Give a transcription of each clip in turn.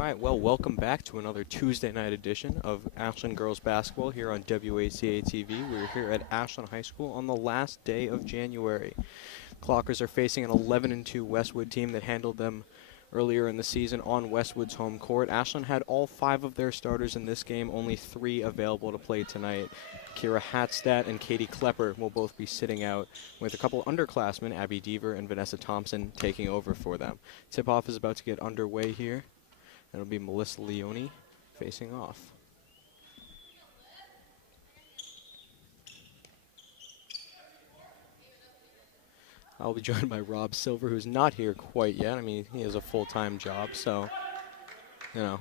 right, well, welcome back to another Tuesday night edition of Ashland Girls Basketball here on WACA-TV. We're here at Ashland High School on the last day of January. Clockers are facing an 11-2 Westwood team that handled them earlier in the season on Westwood's home court. Ashland had all 5 of their starters in this game, only 3 available to play tonight. Kira Hatstadt and Katie Klepper will both be sitting out, with a couple underclassmen, Abby Deaver and Vanessa Thompson, taking over for them. Tip-off is about to get underway here. It'll be Melissa Leone facing off. I'll be joined by Rob Silver, who's not here quite yet. I mean, he has a full-time job, so, you know,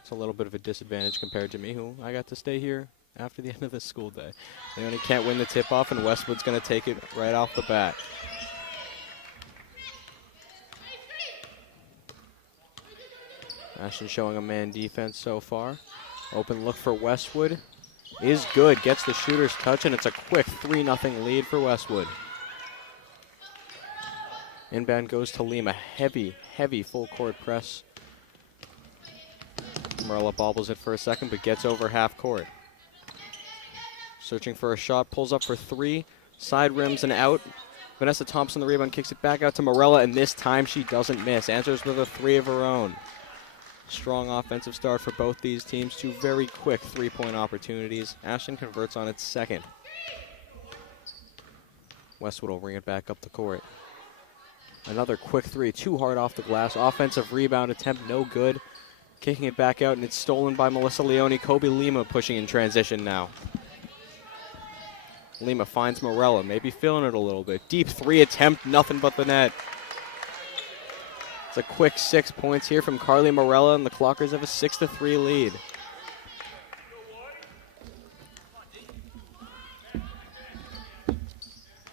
it's a little bit of a disadvantage compared to me, who I got to stay here after the end of the school day. Leone can't win the tip-off, and Westwood's going to take it right off the bat. Ashland showing a man defense so far. Open look for Westwood is good. Gets the shooter's touch, and it's a quick 3-0 lead for Westwood. Inbound goes to Lima. Heavy, heavy full court press. Morella bobbles it for a second, but gets over half court. Searching for a shot, pulls up for 3. Side rims and out. Vanessa Thompson, the rebound, kicks it back out to Morella, and this time she doesn't miss. Answers with a 3 of her own. Strong offensive start for both these teams. 2 very quick 3-point opportunities. Ashland converts on its second. Westwood will bring it back up the court. Another quick 3, too hard off the glass. Offensive rebound attempt, no good. Kicking it back out, and it's stolen by Melissa Leone. Kobe Lima pushing in transition now. Lima finds Morella, maybe feeling it a little bit. Deep 3 attempt, nothing but the net. It's a quick 6 points here from Carly Morella, and the Clockers have a 6-3 lead.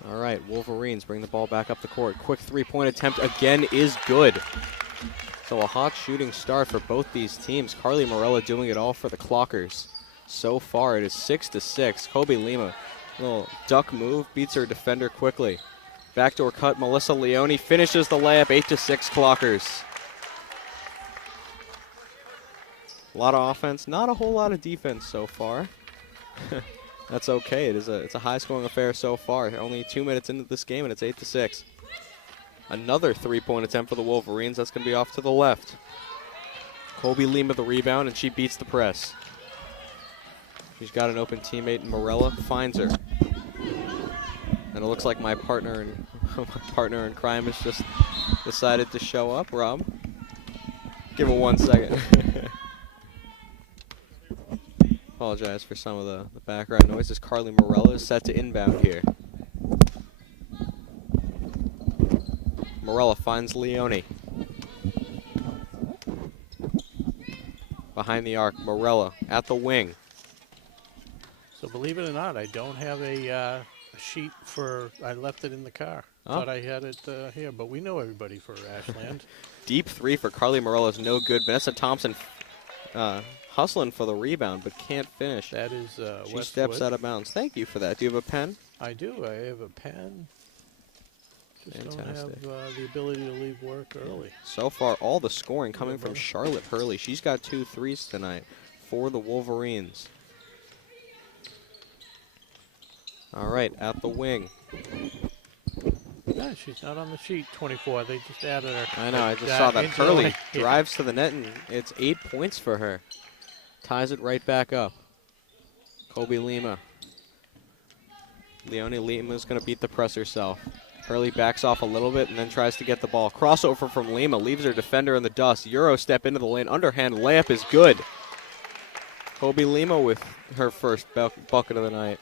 All right, Wolverines bring the ball back up the court. Quick 3-point attempt again is good. So a hot shooting start for both these teams. Carly Morella doing it all for the Clockers. So far it is 6-6. Kobe Lima, little duck move, beats her defender quickly. Backdoor cut, Melissa Leone finishes the layup, 8-6 Clockers. A lot of offense, not a whole lot of defense so far. That's okay. It's a high-scoring affair so far. Only 2 minutes into this game, and it's 8-6. Another 3-point attempt for the Wolverines. That's going to be off to the left. Kobe Lima the rebound, and she beats the press. She's got an open teammate, Morella finds her. And it looks like my partner in crime has just decided to show up. Rob, give him 1 second. Apologize for some of the background noises. Carly Morella is set to inbound here. Morella finds Leone. Behind the arc, Morella at the wing. So believe it or not, I don't have a sheet for, I left it in the car. Thought I had it here, but we know everybody for Ashland. Deep 3 for Carly Morella is no good. Vanessa Thompson hustling for the rebound, but can't finish. That is she Westwood. Steps out of bounds. Thank you for that. Do you have a pen? I do. I have a pen. Just Fantastic. don't have the ability to leave work early. So far, all the scoring coming from Charlotte Hurley. She's got 2 threes tonight for the Wolverines. All right, at the wing. Yeah, she's not on the sheet, 24. They just added her. I know, I just saw that. Hurley drives to the net, and it's 8 points for her. Ties it right back up. Kobe Lima. Leone Lima's going to beat the press herself. Hurley backs off a little bit and then tries to get the ball. Crossover from Lima, leaves her defender in the dust. Euro step into the lane, underhand layup is good. Kobe Lima with her first bucket of the night.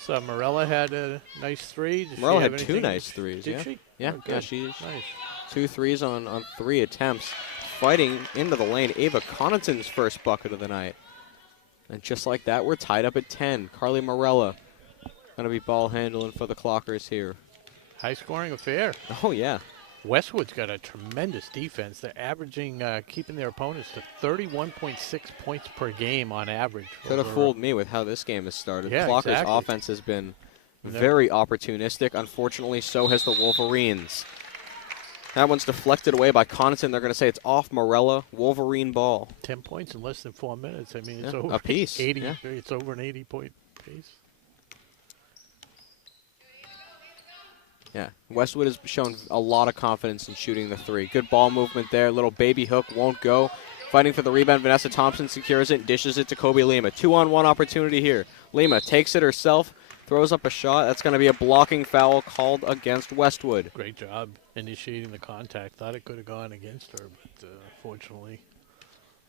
So Morella had a nice 3. Morella had 2 nice threes. Did she? Yeah, oh, yeah, she's nice. 2 threes on 3 attempts. Fighting into the lane, Ava Connaughton's first bucket of the night. And just like that, we're tied up at 10. Carly Morella going to be ball handling for the Clockers here. High-scoring affair. Oh, yeah. Westwood's got a tremendous defense. They're averaging, keeping their opponents to 31.6 points per game on average. Could have fooled me with how this game has started. Yeah, Clockers' exactly. offense has been very opportunistic. Unfortunately, so has the Wolverines. That one's deflected away by Connaughton. They're going to say it's off Morella. Wolverine ball. 10 points in less than 4 minutes. I mean, it's Yeah, over a piece. 80. Yeah. It's over an 80-point pace. Yeah, Westwood has shown a lot of confidence in shooting the three. Good ball movement there. Little baby hook won't go. Fighting for the rebound. Vanessa Thompson secures it and dishes it to Kobe Lima. 2-on-1 opportunity here. Lima takes it herself, throws up a shot. That's going to be a blocking foul called against Westwood. Great job initiating the contact. Thought it could have gone against her, but fortunately,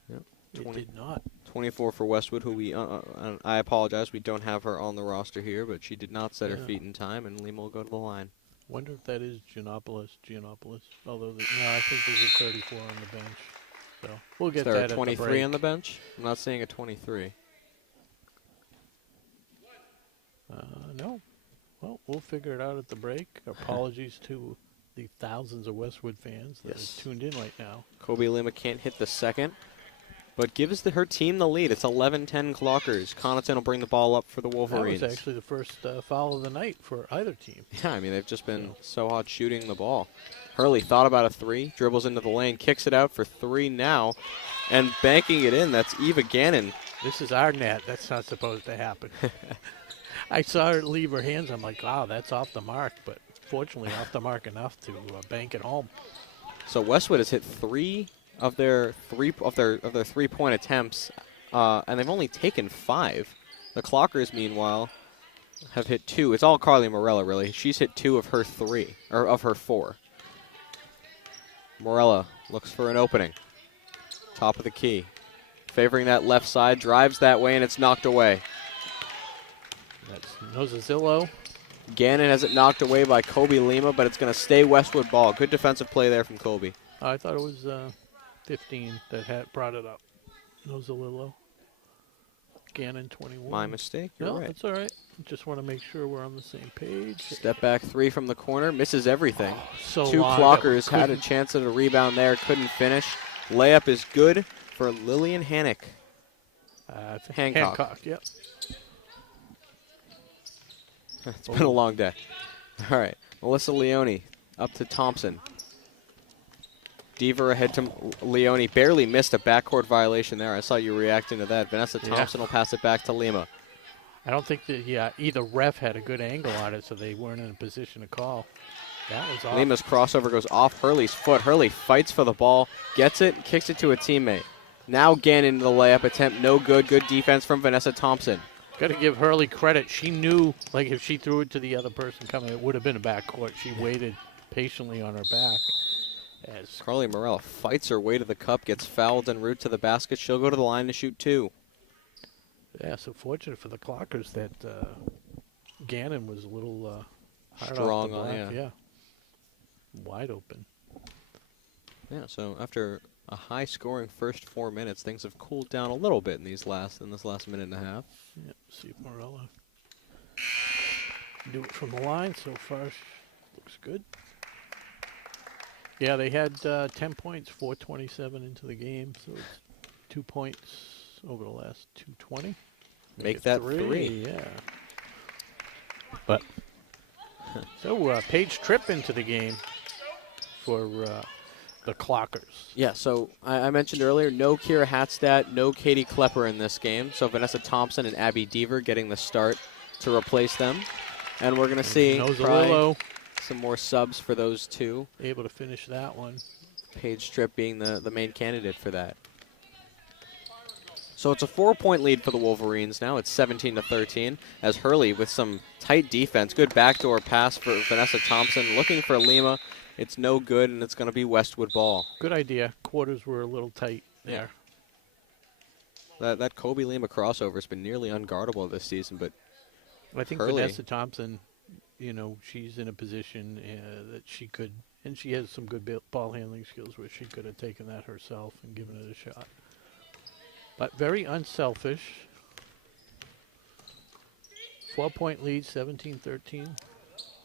it did not. 24 for Westwood, who we, I apologize, we don't have her on the roster here, but she did not set her feet in time, and Lima will go to the line. Wonder if that is Giannopoulos. Although, no, I think there's a 34 on the bench. So we'll get Is there that a 23 at the break. on the bench? I'm not seeing a 23. No. Well, we'll figure it out at the break. Apologies to the thousands of Westwood fans that are tuned in right now. Kobe Lima can't hit the second, but gives her team the lead. It's 11-10 Clockers. Connaughton will bring the ball up for the Wolverines. That was actually the first foul of the night for either team. Yeah, I mean, they've just been so hot shooting the ball. Hurley thought about a three, dribbles into the lane, kicks it out for three now, and banking it in. That's Eva Gannon. This is our net. That's not supposed to happen. I saw her leave her hands. I'm like, wow, that's off the mark. But fortunately, off the mark enough to bank it home. So Westwood has hit three of their three-point attempts, and they've only taken 5. The Clockers, meanwhile, have hit 2. It's all Carly Morella, really. She's hit 2 of her 3, or of her 4. Morella looks for an opening. Top of the key. Favoring that left side, drives that way, and it's knocked away. That's Nozazillo. Gannon has it knocked away by Kobe Lima, but it's going to stay Westwood ball. Good defensive play there from Kobe. I thought it was 15 that had brought it up. Nozalillo. Gannon 21. My mistake. You're right. That's all right. Just want to make sure we're on the same page. Step back 3 from the corner. Misses everything. So 2 long Clockers had a chance at a rebound there. Couldn't finish. Layup is good for Lillian Hancock. Hancock, yep. It's been a long day. All right. Melissa Leone up to Thompson. Deaver ahead to Leone. Barely missed a backcourt violation there. I saw you reacting to that. Vanessa Thompson will pass it back to Lima. I don't think that, either ref had a good angle on it, so they weren't in a position to call. That was off. Lima's crossover goes off Hurley's foot. Hurley fights for the ball, gets it, kicks it to a teammate. Now Gannon the layup attempt, no good. Good defense from Vanessa Thompson. Got to give Hurley credit. She knew, like, if she threw it to the other person coming, it would have been a backcourt. She waited patiently on her back. As Carly Morella fights her way to the cup, gets fouled en route to the basket. She'll go to the line to shoot 2. Yeah, so fortunate for the Clockers that Gannon was a little hard strong off the on, block. Yeah. Wide open. Yeah, so after a high-scoring first 4 minutes, things have cooled down a little bit in this last minute and a half. Yeah, see if Morella do it from the line. So far, looks good. Yeah, they had 10 points, 4:27 into the game, so it's 2 points over the last 2:20. Make that 3. Yeah. But so Paige Tripp into the game for the Clockers. Yeah, so I mentioned earlier, no Kira Hatstadt, no Katie Klepper in this game. So Vanessa Thompson and Abby Deaver getting the start to replace them. And we're going to see probably some more subs for those two. Able to finish that one. Paige Tripp being the main candidate for that. So it's a 4-point lead for the Wolverines now. It's 17-13 as Hurley with some tight defense. Good backdoor pass for Vanessa Thompson. Looking for Lima. It's no good, and it's going to be Westwood ball. Good idea. Quarters were a little tight there. That Kobe Lima crossover has been nearly unguardable this season, but I think Hurley. Vanessa Thompson, she's in a position that she could, and she has some good ball handling skills where she could have taken that herself and given it a shot. But very unselfish. 4-point lead, 17-13.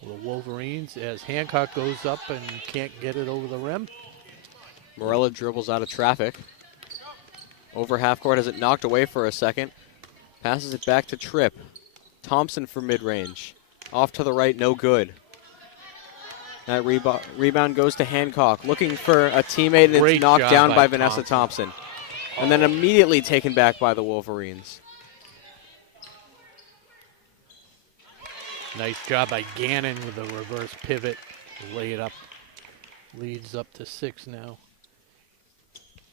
The Wolverines as Hancock goes up and can't get it over the rim. Morella dribbles out of traffic. Over half court, has it knocked away for a second. Passes it back to Tripp. Thompson for mid-range. Off to the right, no good. That rebound goes to Hancock, looking for a teammate, and Great it's knocked job down by by Vanessa Thompson. And then immediately taken back by the Wolverines. Nice job by Gannon with a reverse pivot. Lay it up. Leads up to 6 now.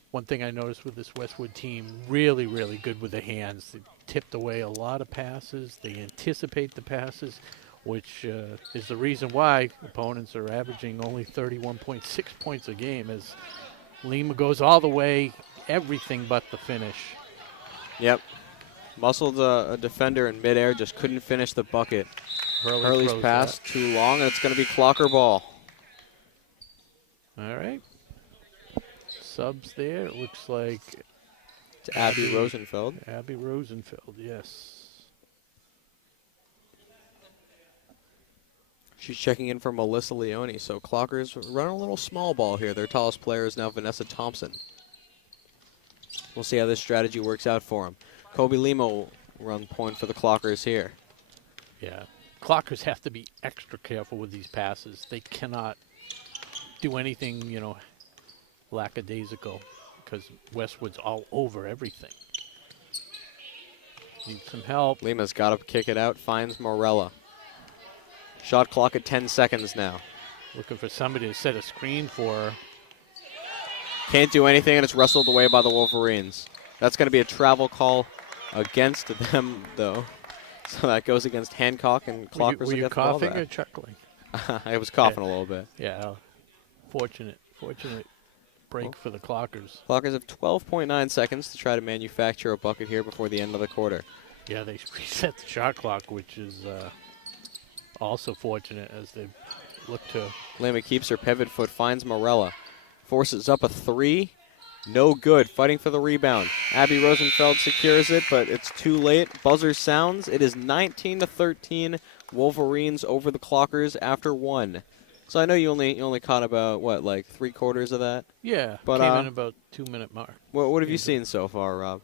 One thing I noticed with this Westwood team, really, really good with the hands. They tipped away a lot of passes. They anticipate the passes, which is the reason why opponents are averaging only 31.6 points a game, as Lima goes all the way, everything but the finish. Yep. Muscled a defender in midair, just couldn't finish the bucket. Hurley's pass too long, and it's going to be Clocker ball. All right. Subs there. It looks like To Abby Rosenfeld. Abby Rosenfeld, yes. She's checking in for Melissa Leone, so Clockers run a little small ball here. Their tallest player is now Vanessa Thompson. We'll see how this strategy works out for them. Kobe Lima will run point for the Clockers here. Yeah. Clockers have to be extra careful with these passes. They cannot do anything, you know, lackadaisical, because Westwood's all over everything. Need some help. Lima's got to kick it out, finds Morella. Shot clock at 10 seconds now. Looking for somebody to set a screen for her. Can't do anything, and it's wrestled away by the Wolverines. That's going to be a travel call against them, though. So that goes against Hancock, and Clockers Were you coughing or chuckling? I was coughing a little bit. Yeah. Fortunate break for the Clockers. Clockers have 12.9 seconds to try to manufacture a bucket here before the end of the quarter. Yeah, they reset the shot clock, which is also fortunate as they look to... Lima keeps her pivot foot, finds Morella. Forces up a three. No good. Fighting for the rebound. Abby Rosenfeld secures it, but it's too late. Buzzer sounds. It is 19-13. Wolverines over the Clockers after 1. So I know you only caught about, what, like 3/4 of that? Yeah, but, came in about 2-minute mark. What have you seen so far, Rob?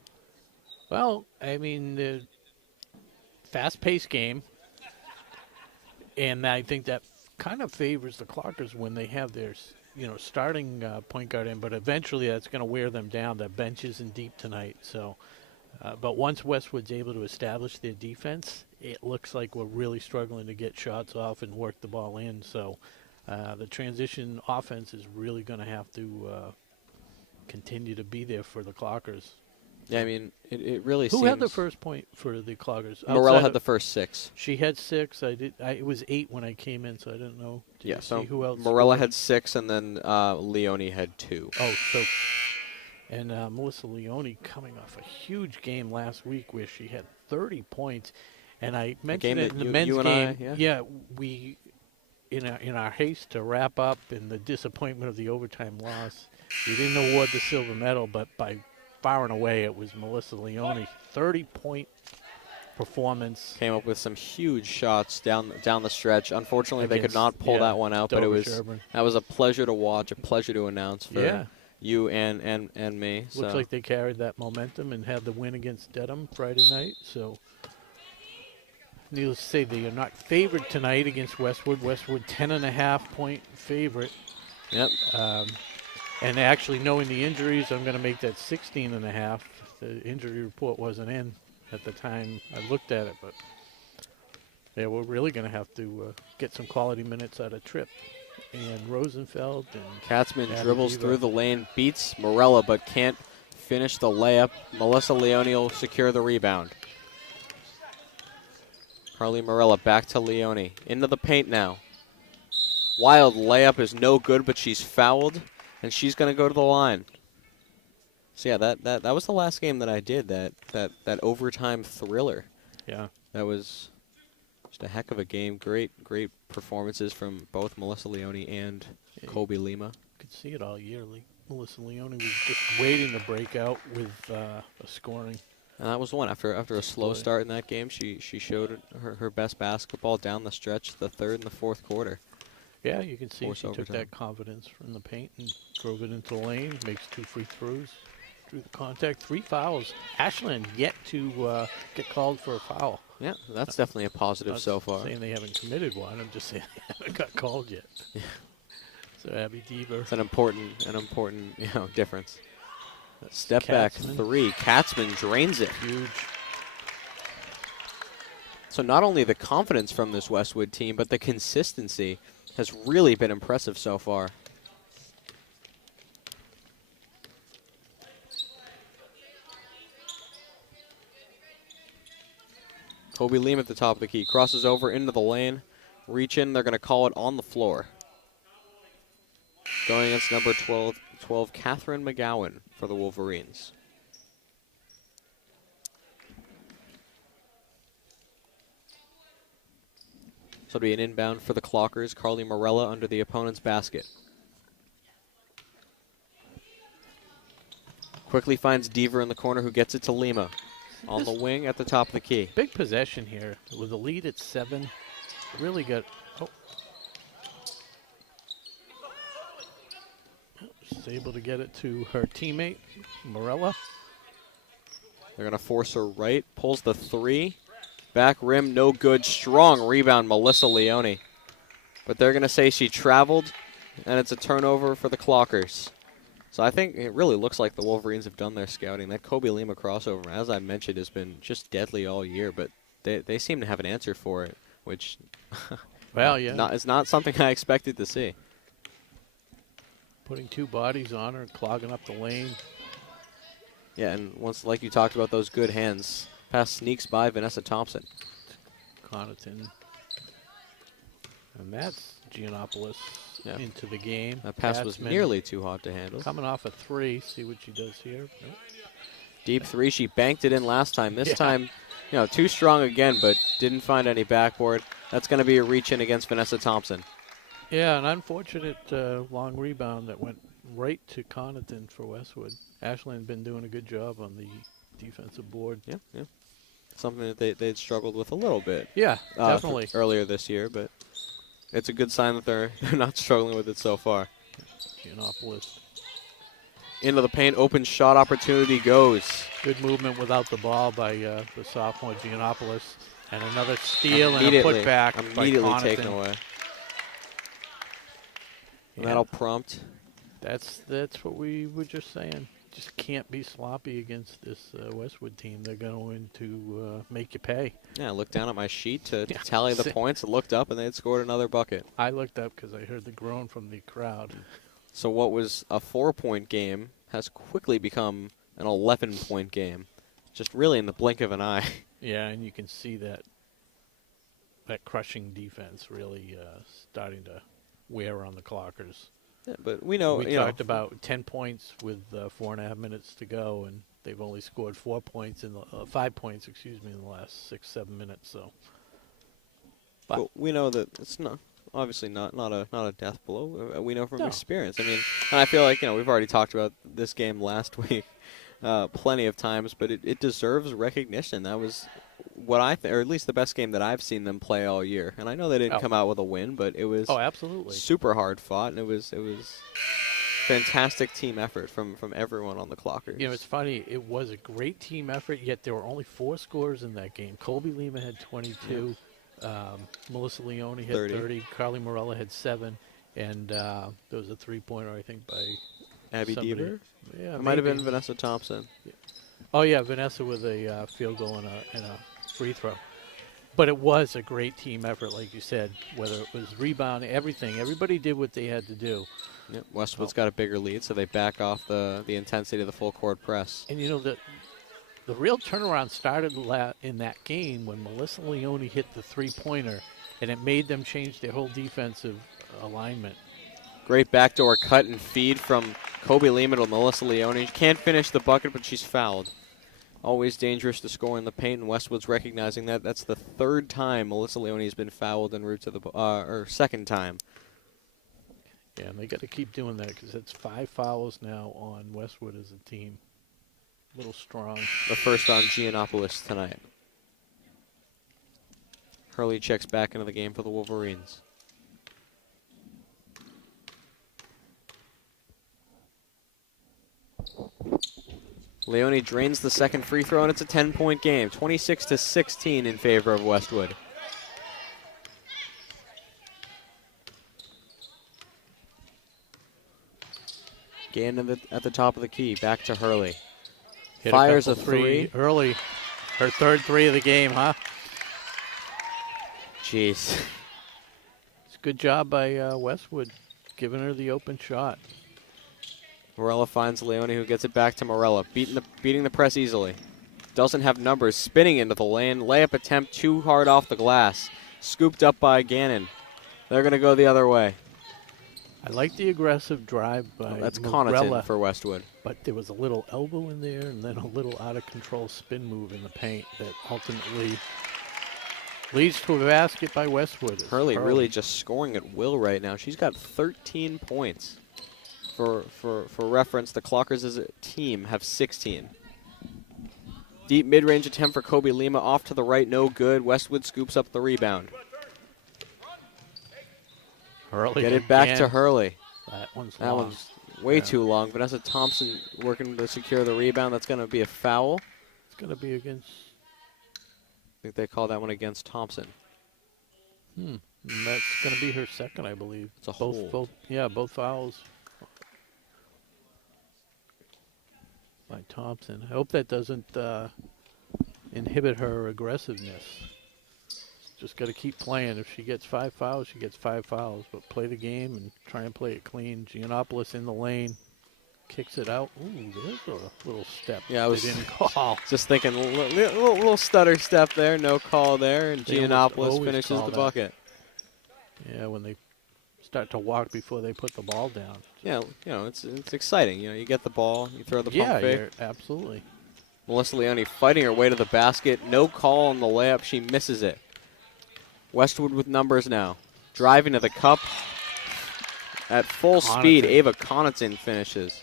Well, I mean, fast-paced game, and I think that kind of favors the Clockers when they have their, you know, starting point guard in, but eventually that's going to wear them down. That bench isn't deep tonight, so. But once Westwood's able to establish their defense, it looks like we're really struggling to get shots off and work the ball in. So the transition offense is really going to have to continue to be there for the Clockers. Yeah, I mean, it really seems... Who had the first point for the Clockers? Morella had the first 6. She had 6. It was 8 when I came in, so I didn't know. Yeah, so who else Morella scored? had 6, and then Leone had 2. Oh, so... And Melissa Leone coming off a huge game last week where she had 30 points. And I mentioned it in the men's game. We, in our haste to wrap up and the disappointment of the overtime loss, we didn't award the silver medal, but by far and away it was Melissa Leone. 30-point performance. Came up with some huge shots down the stretch. Unfortunately, they could not pull that one out, but that was a pleasure to watch, a pleasure to announce for you and me. So. Looks like they carried that momentum and had the win against Dedham Friday night. So, needless to say, they are not favored tonight against Westwood. Westwood 10.5-point favorite. Yep. And actually, knowing the injuries, I'm going to make that 16.5. The injury report wasn't in at the time I looked at it, but yeah, we're really going to have to get some quality minutes out of Tripp and Rosenfeld. And Katzman dribbles through the lane, beats Morella, but can't finish the layup. Melissa Leone will secure the rebound. Carly Morella back to Leone. Into the paint now. Wild layup is no good, but she's fouled, and she's going to go to the line. So yeah, that was the last game that I did, that overtime thriller. Yeah. That was just a heck of a game. Great performances from both Melissa Leone and Kobe Lima. Could see it all year. Melissa Leone was just waiting to break out with a scoring. And that was one. After a slow start in that game, she showed her best basketball down the stretch, the third and the fourth quarter. Yeah, you can see she overtime. took that confidence from the paint and drove it into the lane, makes 2 free throws, drew the contact, 3 fouls. Ashland yet to get called for a foul. Yeah, that's definitely a positive so far. I'm saying they haven't committed one. I'm just saying they haven't got called yet. Yeah. So Abby Deaver. It's an important difference. Step back 3. Katzman drains it. Huge. So not only the confidence from this Westwood team, but the consistency has really been impressive so far. Kobe Leam at the top of the key. Crosses over into the lane. Reach in. They're going to call it on the floor. Going against number 12, Catherine McGowan for the Wolverines. So it'll be an inbound for the Clockers. Carly Morella under the opponent's basket. Quickly finds Deaver in the corner, who gets it to Lima. On the wing at the top of the key. Big possession here. With a lead at 7. Really good. Oh. She's able to get it to her teammate, Morella. They're going to force her right. Pulls the 3. Back rim, no good. Strong rebound, Melissa Leone. But they're going to say she traveled, and it's a turnover for the Clockers. So I think it really looks like the Wolverines have done their scouting. That Kobe Lima crossover, as I mentioned, has been just deadly all year, but they seem to have an answer for it, which well, yeah, it's not something I expected to see. Putting 2 bodies on her, clogging up the lane. Yeah, and once, like you talked about, those good hands, pass sneaks by Vanessa Thompson. Connaughton. And that's Giannopoulos into the game. That pass was nearly too hot to handle. Coming off a 3. See what she does here. Oh. Deep 3. She banked it in last time. This time, too strong again, but didn't find any backboard. That's going to be a reach in against Vanessa Thompson. Yeah, an unfortunate long rebound that went right to Connaughton for Westwood. Ashland been doing a good job on the defensive board. Yeah. Something that they'd struggled with a little bit. Yeah, definitely. Earlier this year, but it's a good sign that they're not struggling with it so far. Giannopoulos. Into the paint, open shot opportunity goes. Good movement without the ball by the sophomore Giannopoulos. And another steal and a putback by immediately Connaughton. Taken away. And that'll prompt. That's what we were just saying. Just can't be sloppy against this Westwood team. They're going to make you pay. Yeah, I looked down at my sheet to tally the points. I looked up, and they had scored another bucket. I looked up because I heard the groan from the crowd. So what was a 4-point game has quickly become an 11-point game, just really in the blink of an eye. Yeah, and you can see that crushing defense really starting to wear on the Clockers. Yeah, but we know we talked about 10 points with 4.5 minutes to go, and they've only scored 5 points, in the last 6-7 minutes. So, but we know that it's obviously not a death blow. We know from experience. I mean, and I feel like we've already talked about this game last week plenty of times, but it deserves recognition. That was what or at least the best game that I've seen them play all year. And I know they didn't come out with a win, but it was absolutely super hard fought, and it was fantastic team effort from everyone on the Clockers. It's funny. It was a great team effort, yet there were only 4 scorers in that game. Colby Lima had 22. Melissa Leone had 30. Carly Morella had 7. And there was a 3-pointer, I think, by Abby Deaver? Yeah, it might have been Vanessa Thompson. Yeah. Oh, yeah, Vanessa with a field goal and a free throw. But it was a great team effort, like you said, whether it was rebound, everything. Everybody did what they had to do. Yep. Westwood's got a bigger lead, so they back off the intensity of the full court press. And, the real turnaround started in that game when Melissa Leone hit the 3-pointer, and it made them change their whole defensive alignment. Great backdoor cut and feed from Kobe Lehman to Melissa Leone. She can't finish the bucket, but she's fouled. Always dangerous to score in the paint, and Westwood's recognizing that. That's the 3rd time Melissa Leone has been fouled en route to the or 2nd time. Yeah, and they got to keep doing that because it's 5 fouls now on Westwood as a team. A little strong. The first on Giannopoulos tonight. Hurley checks back into the game for the Wolverines. Leone drains the second free throw, and it's a 10-point game. 26-16 in favor of Westwood. Gannon at the top of the key. Back to Hurley. Fires a three. Early. Her third three of the game, huh? Jeez. It's a good job by Westwood, giving her the open shot. Morella finds Leone, who gets it back to Morella. Beating the press easily. Doesn't have numbers. Spinning into the lane. Layup attempt too hard off the glass. Scooped up by Gannon. They're going to go the other way. I like the aggressive drive by That's Morella, Connaughton for Westwood. but there was a little elbow in there and then a little out-of-control spin move in the paint that ultimately leads to a basket by Westwood. Hurley really just scoring at will right now. She's got 13 points. For reference, the Clockers as a team have 16. Deep mid-range attempt for Kobe Lima. Off to the right, no good. Westwood scoops up the rebound. Hurley Get it back again. to Hurley. That one's That long. one's way too long. Vanessa Thompson working to secure the rebound. That's going to be a foul. It's going to be against... I think they call that one against Thompson. And that's going to be her second, I believe. It's a hold. Both fouls by Thompson. I hope that doesn't inhibit her aggressiveness. Just got to keep playing. If she gets 5 fouls, she gets 5 fouls. But play the game and try and play it clean. Giannopoulos in the lane. Kicks it out. Ooh, there's a little step. Yeah, I was they didn't call. just thinking, little stutter step there, no call there, and They almost Giannopoulos always finishes call the that. bucket. Yeah, when they start to walk before they put the ball down. Yeah, it's exciting. You get the ball, you throw the pump fake. Absolutely. Melissa Leone fighting her way to the basket. No call on the layup. She misses it. Westwood with numbers now. Driving to the cup. At full speed, Ava Connaughton finishes.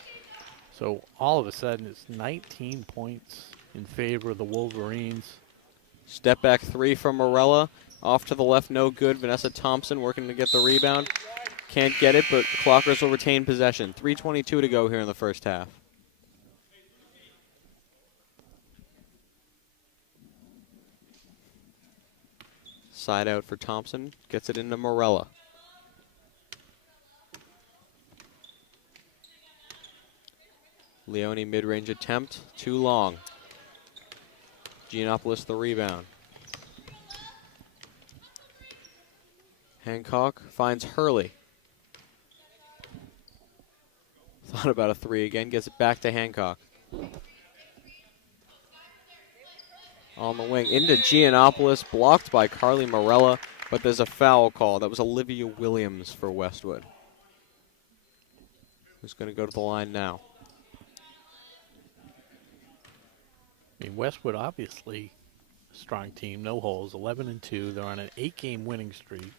So all of a sudden, it's 19 points in favor of the Wolverines. Step back three from Morella. Off to the left, no good. Vanessa Thompson working to get the rebound. Can't get it, but the Clockers will retain possession. 3:22 to go here in the first half. Side out for Thompson. Gets it into Morella. Leone mid-range attempt. Too long. Giannopoulos the rebound. Hancock finds Hurley. Thought about a three again. Gets it back to Hancock. On the wing. Into Giannopoulos. Blocked by Carly Morella. But there's a foul call. That was Olivia Williams for Westwood. Who's going to go to the line now? I mean, Westwood obviously a strong team, no holes, 11-2. They're on an 8-game winning streak.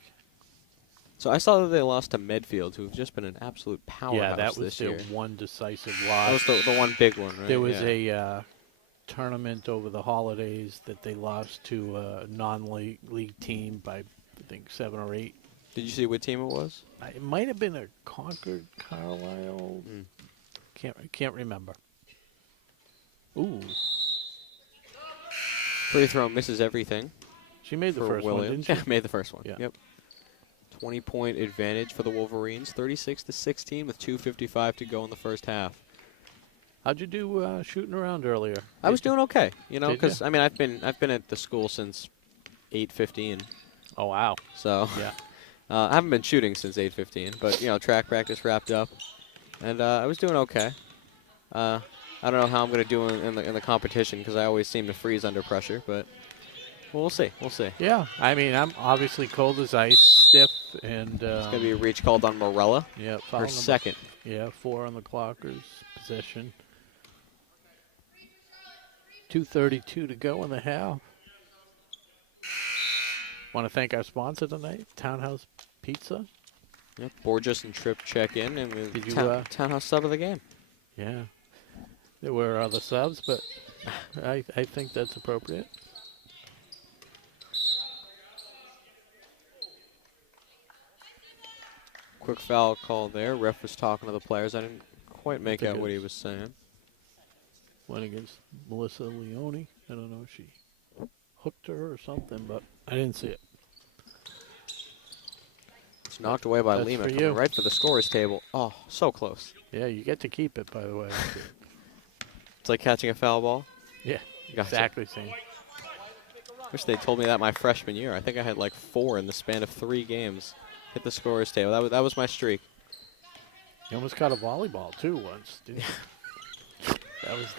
So I saw that they lost to Medfield, who've just been an absolute powerhouse Yeah, that was this their year. one decisive That loss. was the one big one, right? There was a tournament over the holidays that they lost to a non-league team by, I think, 7 or 8. Did you see what team it was? It might have been a Concord Carlisle. Can't remember. Ooh, Free throw misses everything. she made the for first one, Williams. didn't she? Yeah, made the first one. Yeah. Yep. 20-point advantage for the Wolverines, 36-16 with 2:55 to go in the first half. How'd you do shooting around earlier? I was doing okay, Did because ya? I mean I've been at the school since 8:15, Oh, wow. so Yeah. I haven't been shooting since 8:15, but track practice wrapped up, and I was doing okay. I don't know how I'm going to do in the competition because I always seem to freeze under pressure, but we'll see. We'll see. Yeah, I mean, I'm obviously cold as ice, stiff, and It's going to be a reach called on Morella, yeah, foul her number- second. Yeah, 4 on the Clockers possession. 2:32 to go in the half. Want to thank our sponsor tonight, Townhouse Pizza. Yep. Borges and Tripp check in, and the Did you, Townhouse sub of the game. Yeah, there were other subs, but I think that's appropriate. Quick foul call there. Ref was talking to the players. I didn't quite make think out it what he was- was saying. went against Melissa Leone. I don't know if she hooked her or something, but I didn't see it. It's knocked away by That's Lima, for coming you. right for the scorer's table. Oh, so close. Yeah, you get to keep it, by the way. It's like catching a foul ball. Yeah, Gotcha. exactly same. Wish they told me that my freshman year. I think I had like 4 in the span of 3 games. Hit the scorer's table. That was my streak. You almost caught a volleyball, too, once, didn't you?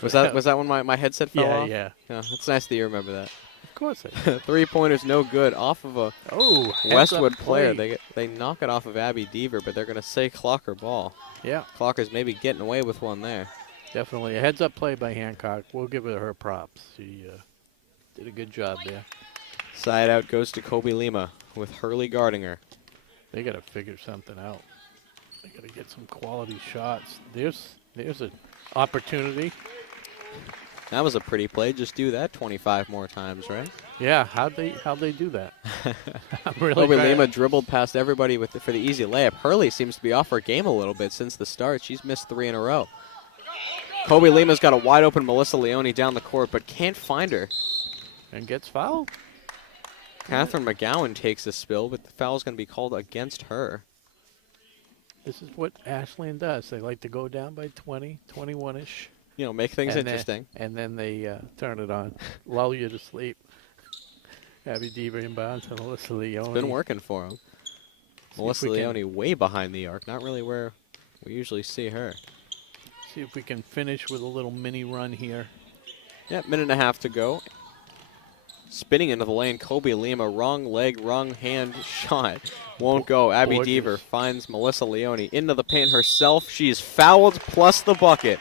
Was that when my headset fell off? Yeah. Yeah, it's nice that you remember that. Of course. 3-pointers, no good. Off of a Heads Westwood up player. play. They knock it off of Abby Deaver, but they're going to say Clocker ball. Yeah, Clocker's maybe getting away with one there. definitely. A heads-up play by Hancock. We'll give her props. She did a good job there. Side out goes to Kobe Lima with Hurley guarding her. They got to figure something out. They got to get some quality shots. There's an opportunity. That was a pretty play. Just do that 25 more times, right? Yeah, how'd they do that? I'm really Kobe glad. Lima dribbled past everybody for the easy layup. Hurley seems to be off her game a little bit since the start. She's missed 3 in a row. Kobe Lima's got a wide open Melissa Leone down the court, but can't find her. And gets fouled. Catherine McGowan takes a spill, but the foul's going to be called against her. This is what Ashland does. They like to go down by 20, 21-ish. You know, make things interesting. And then they turn it on, lull you to sleep. Abby Deaver inbounds to Melissa Leone. It's been working for him. Melissa Leone way behind the arc, not really where we usually see her. See if we can finish with a little mini run here. Yeah, minute and a half to go. Spinning into the lane, Kobe Lima, wrong leg, wrong hand shot. Won't go. Abby Deaver finds Melissa Leone into the paint herself. She's fouled plus the bucket.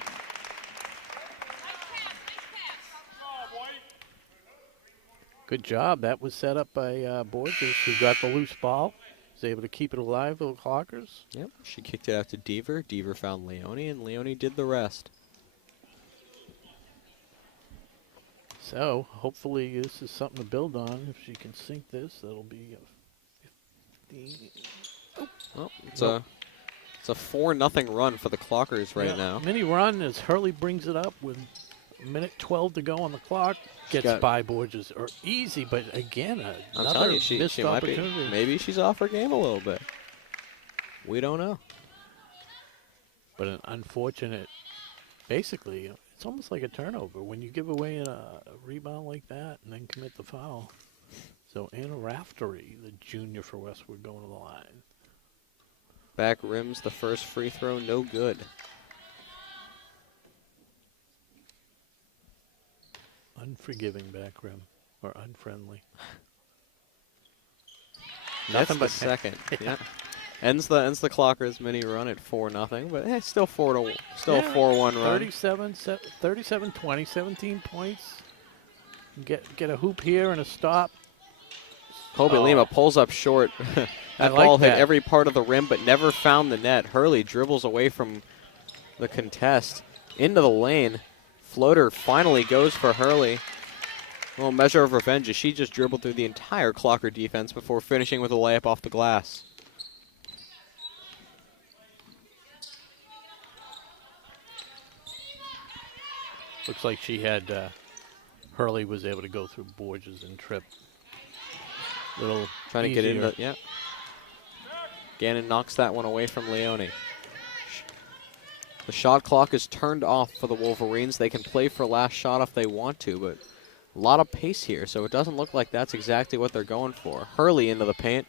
Good job. That was set up by Borges, who got the loose ball. Was able to keep it alive for the Clockers. Yep, she kicked it out to Deaver. Deaver found Leone, and Leone did the rest. So, hopefully this is something to build on. If she can sink this, that'll be a 15. Well, it's a 4-0 run for the Clockers right now. Mini run as Hurley brings it up with a minute 12 to go on the clock. Gets by Borges, or easy, but again, another missed opportunity. Maybe she's off her game a little bit. We don't know. But an unfortunate, basically, it's almost like a turnover when you give away a rebound like that and then commit the foul. So Anna Raftery, the junior for Westwood, going to the line. Back rims the first free throw, no good. Unforgiving back rim, or unfriendly. Nothing but second. Yeah. Ends the Clockers mini run at 4-0, but still 4-1 run. 37-20, 17 points. Get a hoop here and a stop. Kobe Lima pulls up short. That ball hit every part of the rim, but never found the net. Hurley dribbles away from the contest into the lane. Floater finally goes for Hurley. A little measure of revenge as she just dribbled through the entire Clocker defense before finishing with a layup off the glass. Looks like she had, Hurley was able to go through Borges and trip. Little trying to get into, yeah. Gannon knocks that one away from Leone. The shot clock is turned off for the Wolverines. They can play for last shot if they want to, but a lot of pace here, so it doesn't look like that's exactly what they're going for. Hurley into the paint.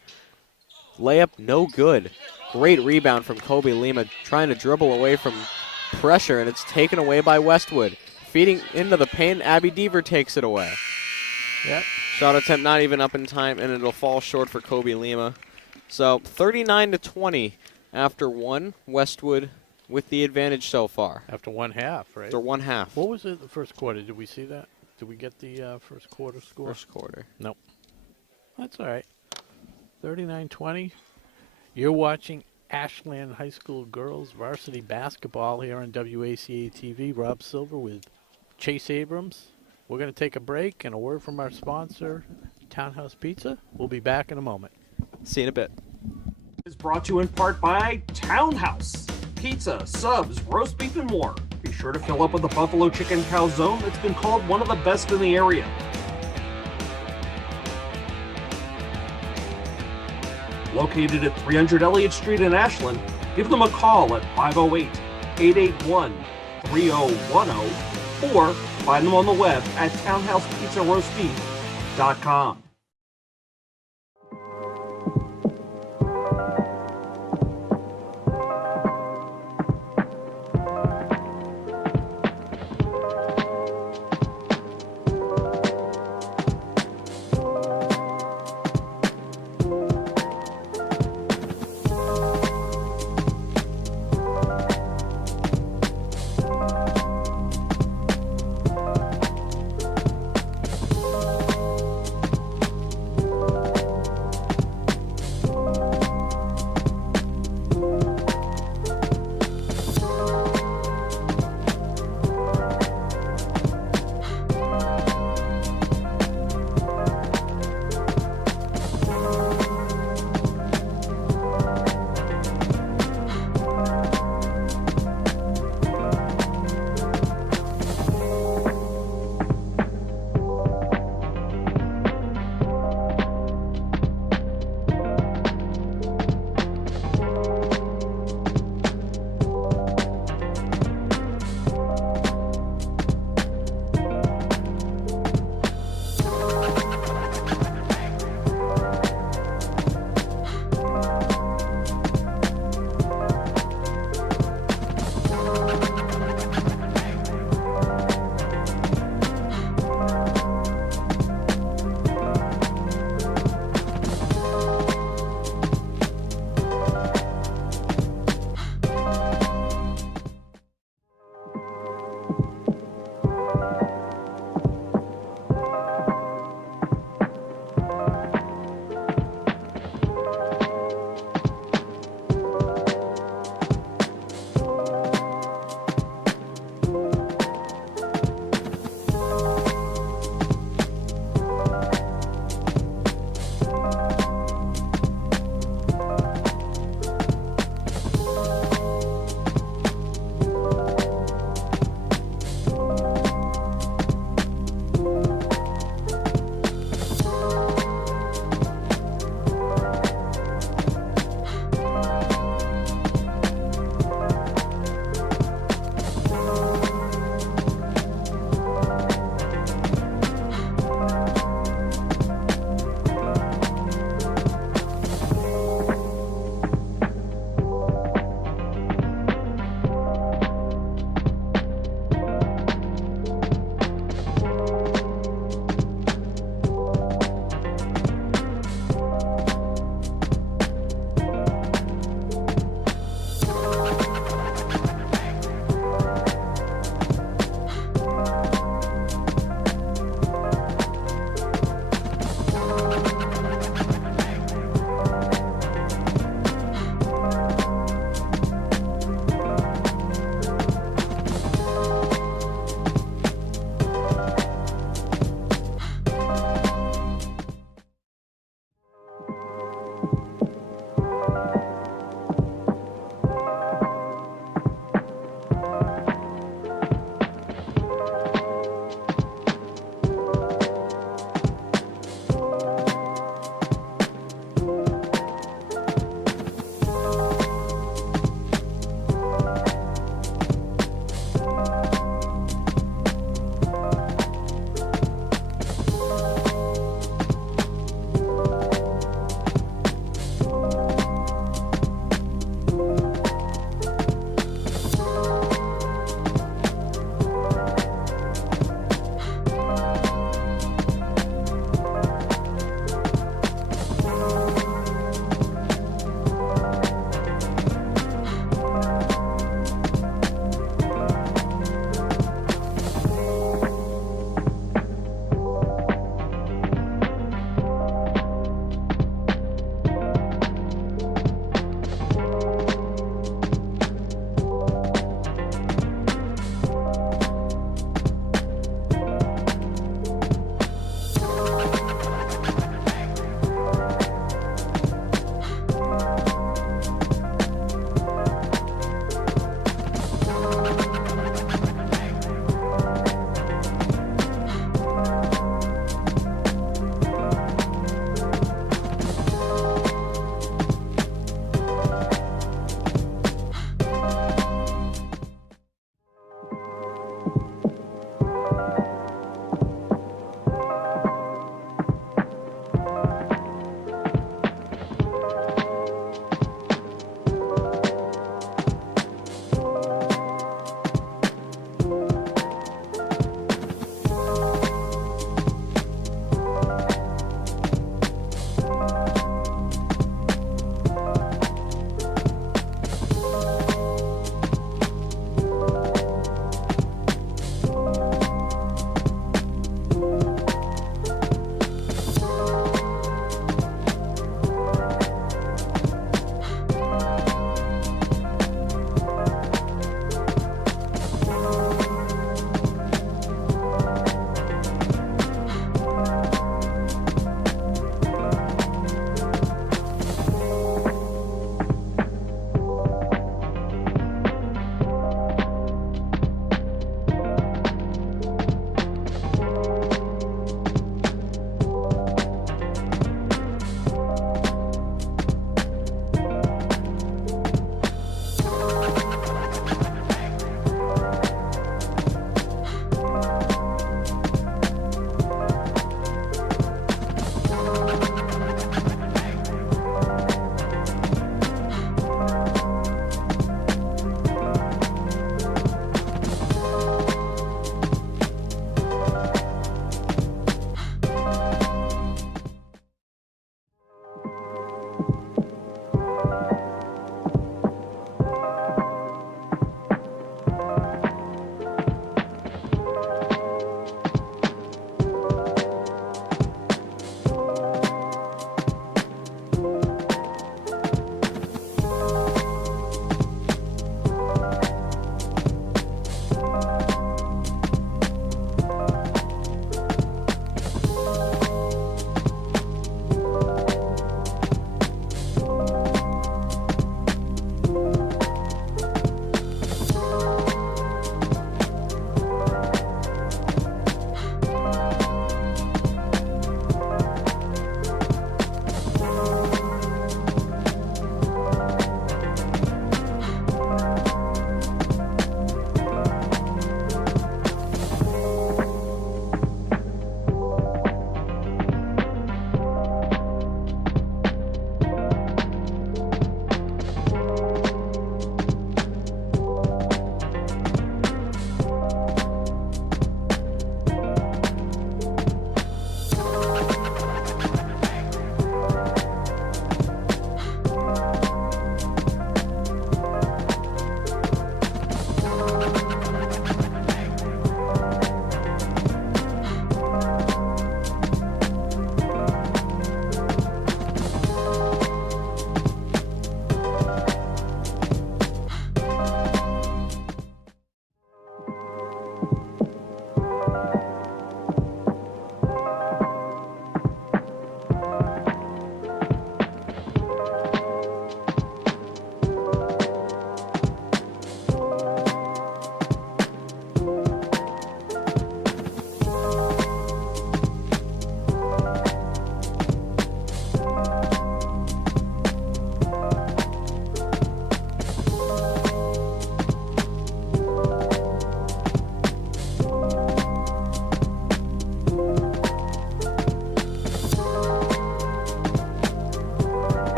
Layup, no good. Great rebound from Kobe Lima, trying to dribble away from pressure, and it's taken away by Westwood. Feeding into the paint, Abby Deaver takes it away. Yep. Shot attempt not even up in time, and it'll fall short for Kobe Lima. So 39-20 after one. Westwood with the advantage so far. After one half, right? After one half. What was it the first quarter? Did we see that? Did we get the first quarter score? First quarter. Nope. That's all right. 39-20. You're watching Ashland High School Girls Varsity Basketball here on WACA-TV. Rob Silver with Chase Abrams. We're going to take a break and a word from our sponsor, Townhouse Pizza. We'll be back in a moment. See you in a bit. Is brought to you in part by Townhouse. Pizza, subs, roast beef, and more. Be sure to fill up with the buffalo chicken calzone that's been called one of the best in the area. Located at 300 Elliott Street in Ashland, give them a call at 508-881-3010 or find them on the web at townhousepizzaroastbeef.com.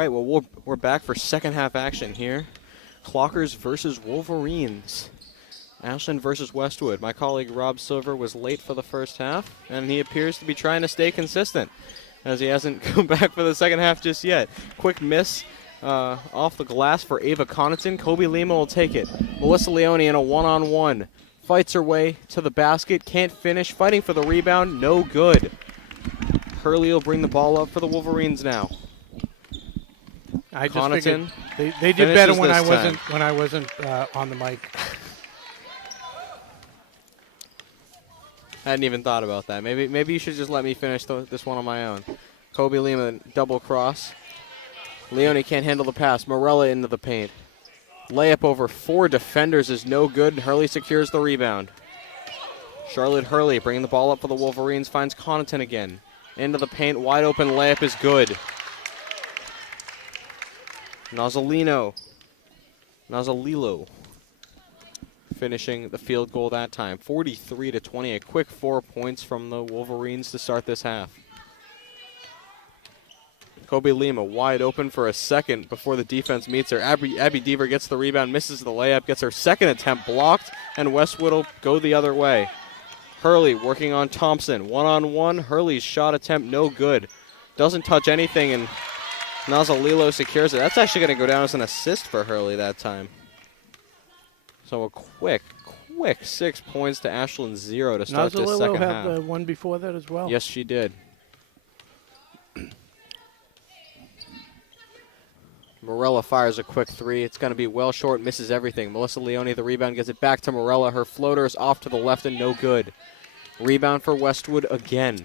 right, well, we're back for second half action here. Clockers versus Wolverines. Ashland versus Westwood. My colleague Rob Silver was late for the first half, and he appears to be trying to stay consistent, as he hasn't come back for the second half just yet. Quick miss off the glass for Ava Connaughton. Kobe Lima will take it. Melissa Leone in a one-on-one. Fights her way to the basket, can't finish, fighting for the rebound, no good. Hurley will bring the ball up for the Wolverines now. I just Connaughton figured they did better when I finishes wasn't on the mic. I hadn't even thought about that. Maybe you should just let me finish this one on my own. Kobe Lima double cross. Leone can't handle the pass. Morella into the paint. Layup over 4 defenders is no good. Hurley secures the rebound. Charlotte Hurley bringing the ball up for the Wolverines. Finds Connaughton again. Into the paint. Wide open layup is good. Nazzolino finishing the field goal that time. 43-20. A quick 4 points from the Wolverines to start this half. Kobe Lima wide open for a second before the defense meets her. Abby Deaver gets the rebound, misses the layup, gets her second attempt blocked, and Westwood will go the other way. Hurley working on Thompson. One-on-one. Hurley's shot attempt no good. Doesn't touch anything, and Nazzolilo secures it. That's actually going to go down as an assist for Hurley that time. So a quick 6 points to Ashland 0 to start this second half. Nazzolilo had one before that as well. Yes, she did. Morella fires a quick 3. It's going to be well short, misses everything. Melissa Leone, the rebound, gets it back to Morella. Her floater is off to the left and no good. Rebound for Westwood again.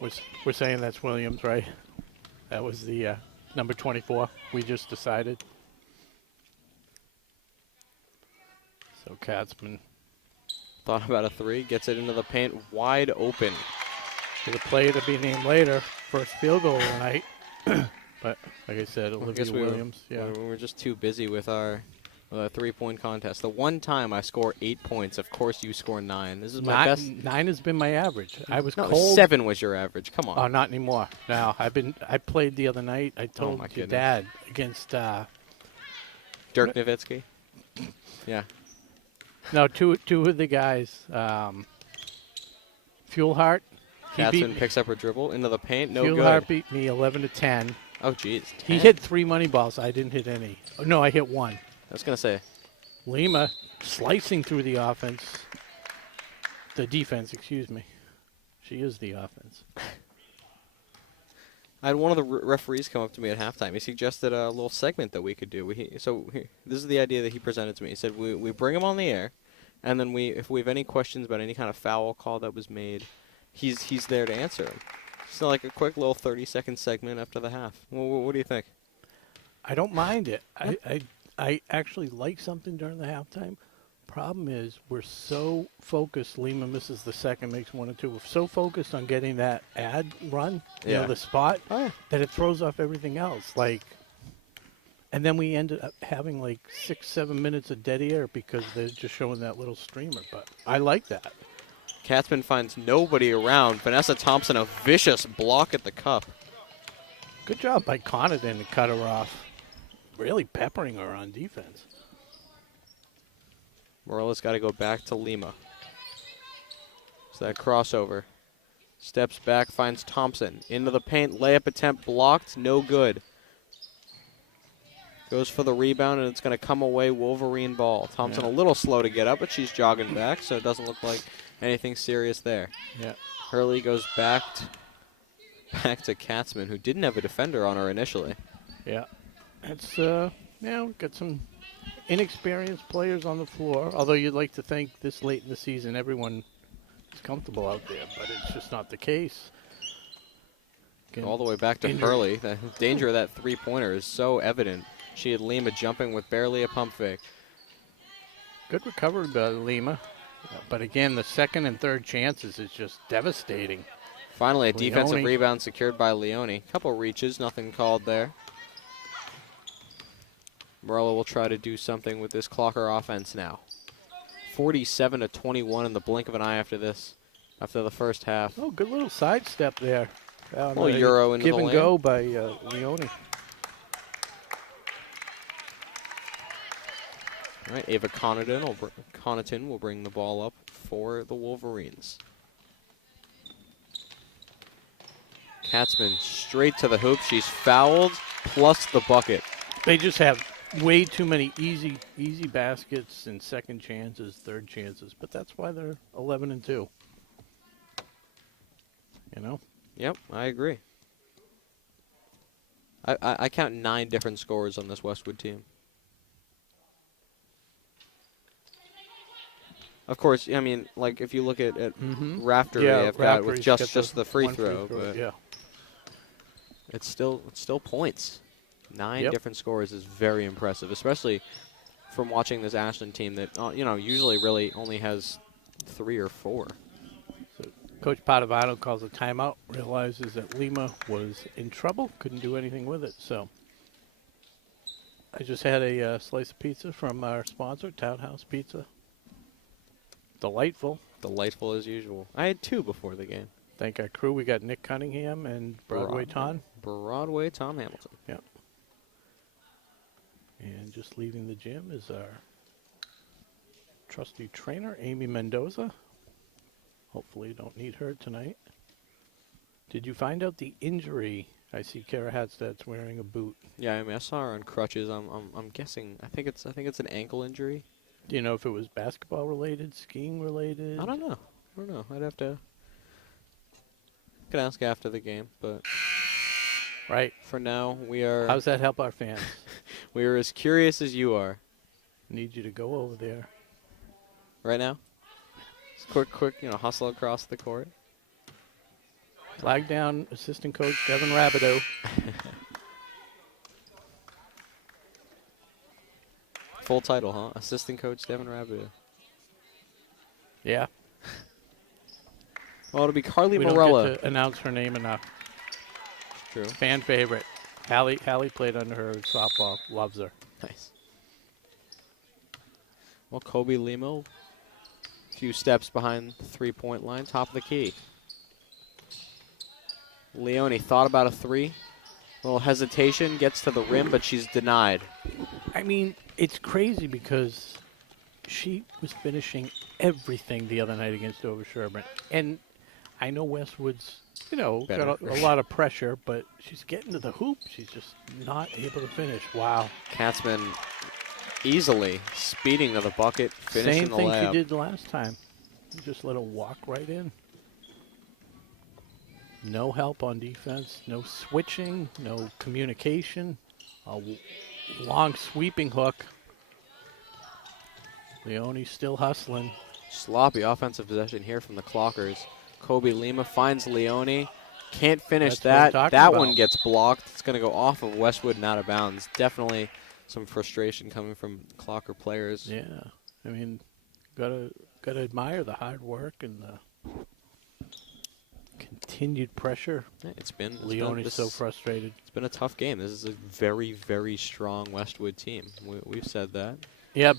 We're saying that's Williams, right? That was the number 24 we just decided. So Katzman Thought about a 3, gets it into the paint, wide open. for the player to be named later, first field goal of the night. But like I said, Olivia Williams. We were just too busy with our 3-point contest. The one time I score 8 points, of course you score 9. This is my best. 9 has been my average. I was no, cold. 7 was your average. Come on. Oh, not anymore. No, I played the other night. I told my your goodness. dad against Dirk Nowitzki. Yeah. no two of the guys. Fuelhart. Katzman picks up her dribble into the paint. No Fuelhart good. beat me 11-10. Oh, jeez. He hit 3 money balls. I didn't hit any. Oh, no, I hit 1. I was going to say. Lima slicing through the offense. The defense, excuse me. She is the offense. I had one of the referees come up to me at halftime. He suggested a little segment that we could do. This is the idea that he presented to me. He said we bring him on the air, and then if we have any questions about any kind of foul call that was made, he's there to answer them. So like a quick little 30-second segment after the half. What do you think? I don't mind it. I actually like something during the halftime. Problem is, we're so focused. Lima misses the second, makes 1 or 2. We're so focused on getting that ad run, you know, the spot, that it throws off everything else. And then we ended up having 6-7 minutes of dead air because they're just showing that little streamer. But I like that. Katzman finds nobody around. Vanessa Thompson, a vicious block at the cup. Good job by Connaughton to cut her off. Really peppering her on defense. Morella's got to go back to Lima. So that crossover. Steps back, finds Thompson. Into the paint, layup attempt blocked, no good. Goes for the rebound, and it's going to come away Wolverine ball. Thompson a little slow to get up, but she's jogging back, so it doesn't look like anything serious there. Yeah. Hurley goes back to Katzman, who didn't have a defender on her initially. Yeah. It's, got some inexperienced players on the floor, although you'd like to think this late in the season everyone is comfortable out there, but it's just not the case. Again, all the way back to Hurley. The danger of that three-pointer is so evident. She had Lima jumping with barely a pump fake. Good recovery by Lima, but again, the second and third chances is just devastating. Finally, a defensive rebound secured by Leone. Couple reaches, nothing called there. Morella will try to do something with this Clocker offense now. 47-21 in the blink of an eye after this, after the first half. Oh, good little sidestep there. Little Euro into the lane. Give and go by Leone. All right, Ava Connaughton will bring the ball up for the Wolverines. Katzman straight to the hoop. She's fouled, plus the bucket. They just have way too many easy baskets and second chances, third chances. But that's why they're 11-2. You know? Yep, I agree. I count 9 different scores on this Westwood team. Of course, I mean, like if you look at Raftery, I've got with just the free throw, but yeah. it's still points. 9 different scores is very impressive, especially from watching this Ashland team that usually really only has 3 or 4. So Coach Padavano calls a timeout, realizes that Lima was in trouble, couldn't do anything with it. So I just had a slice of pizza from our sponsor, Townhouse Pizza. Delightful. Delightful as usual. I had 2 before the game. Thank our crew. We got Nick Cunningham and Broadway Tom. Broadway Tom Hamilton. Yeah. And just leaving the gym is our trusty trainer, Amy Mendoza. Hopefully you don't need her tonight. Did you find out the injury? I see Kara Hadstad's wearing a boot. Yeah, I mean, I saw her on crutches. I'm guessing. I think it's an ankle injury. Do you know if it was basketball related, skiing related? I don't know. I'd have to. Could ask after the game, but right. For now, we are. How does that help our fans? We are as curious as you are. Need you to go over there. Right now? Just quick, hustle across the court. Flag down, assistant coach Devin Rabideau. Full title, huh? Assistant coach Devin Rabideau. Yeah. Well, it'll be Carly we Morella. don't get to announce her name enough. True. Fan favorite. Hallie played under her in softball. Loves her. Nice. Well, Kobe Limo, a few steps behind the three-point line, top of the key. Leone thought about a 3. A little hesitation, gets to the rim, but she's denied. I mean, it's crazy because she was finishing everything the other night against Dover Sherburne. And I know Westwood's, got a lot of pressure, but she's getting to the hoop. She's just not able to finish. Wow. Katzman easily speeding to the bucket, finishing the layup. Same thing she did last time. Just let her walk right in. No help on defense, no switching, no communication. A long sweeping hook. Leone's still hustling. Sloppy offensive possession here from the Clockers. Kobe Lima finds Leone. Can't finish that. That one gets blocked. It's going to go off of Westwood and out of bounds. Definitely some frustration coming from Clocker players. Yeah. I mean, gotta admire the hard work and the continued pressure. Yeah, it's been Leone's so frustrated. It's been a tough game. This is a very, very strong Westwood team. We've said that. Yeah,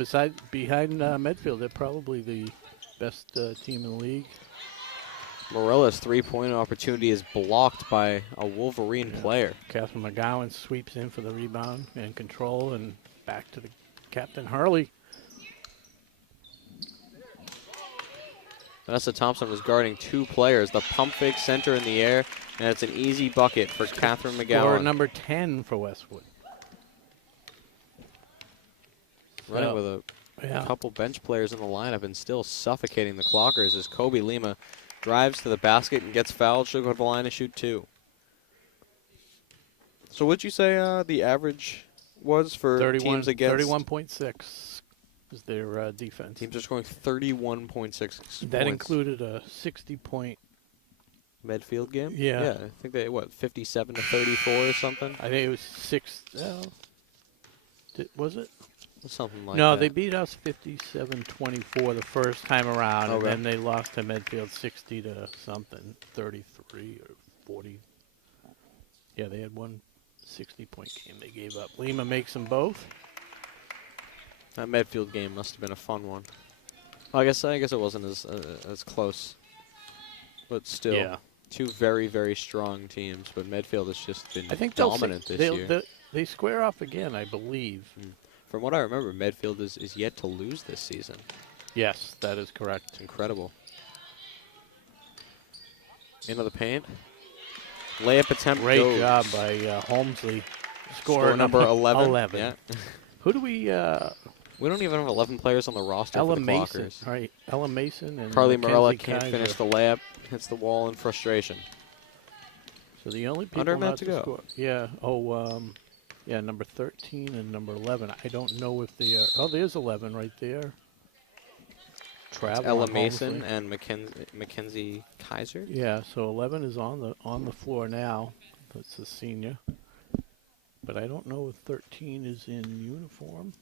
behind Medfield, they're probably the best team in the league. Morella's three-point opportunity is blocked by a Wolverine player. Catherine McGowan sweeps in for the rebound and control, and back to the Captain Hurley. Vanessa Thompson was guarding 2 players. The pump fake center in the air, and it's an easy bucket for Catherine McGowan. Score number 10 for Westwood. Running with a couple bench players in the lineup and still suffocating the Clockers as Kobe Lima drives to the basket and gets fouled. She'll go to the line and shoot 2. So what'd you say the average was for teams against? 31.6 is their defense. Teams are scoring 31.6 points. That included a 60-point Medfield game? Yeah. I think they, 57 to 34 or something? I think it was 6. Was it? Something like that. No, they beat us 57-24 the first time around, Okay. and then they lost to Medfield 60 to something, 33 or 40. Yeah, they had one 60-point game they gave up. Lima makes them both. That Medfield game must have been a fun one. Well, I guess it wasn't as close, but still, Yeah. 2 very, very strong teams. But Medfield has just been I think dominant this year. They square off again, I believe. from what I remember, Medfield is yet to lose this season. Yes, that is correct. It's incredible. Into the paint. Layup attempt Great goes. job by Holmesley. Score number 11. 11. Yeah. Who do we? We don't even have 11 players on the roster Ella for the Mason. Clockers. Right. Ella Mason and Carly Morella Mackenzie can't Kaiser. finish the layup. Hits the wall in frustration. So the only people Under a minute not to to go. score. Yeah. Oh, yeah. Number 13 and number 11. I don't know if they are. Oh, there's 11 right there. Travel. Ella on Mason Holmesley. and Mackenzie Kaiser. Yeah. So 11 is on the floor now. That's the senior. But I don't know if 13 is in uniform.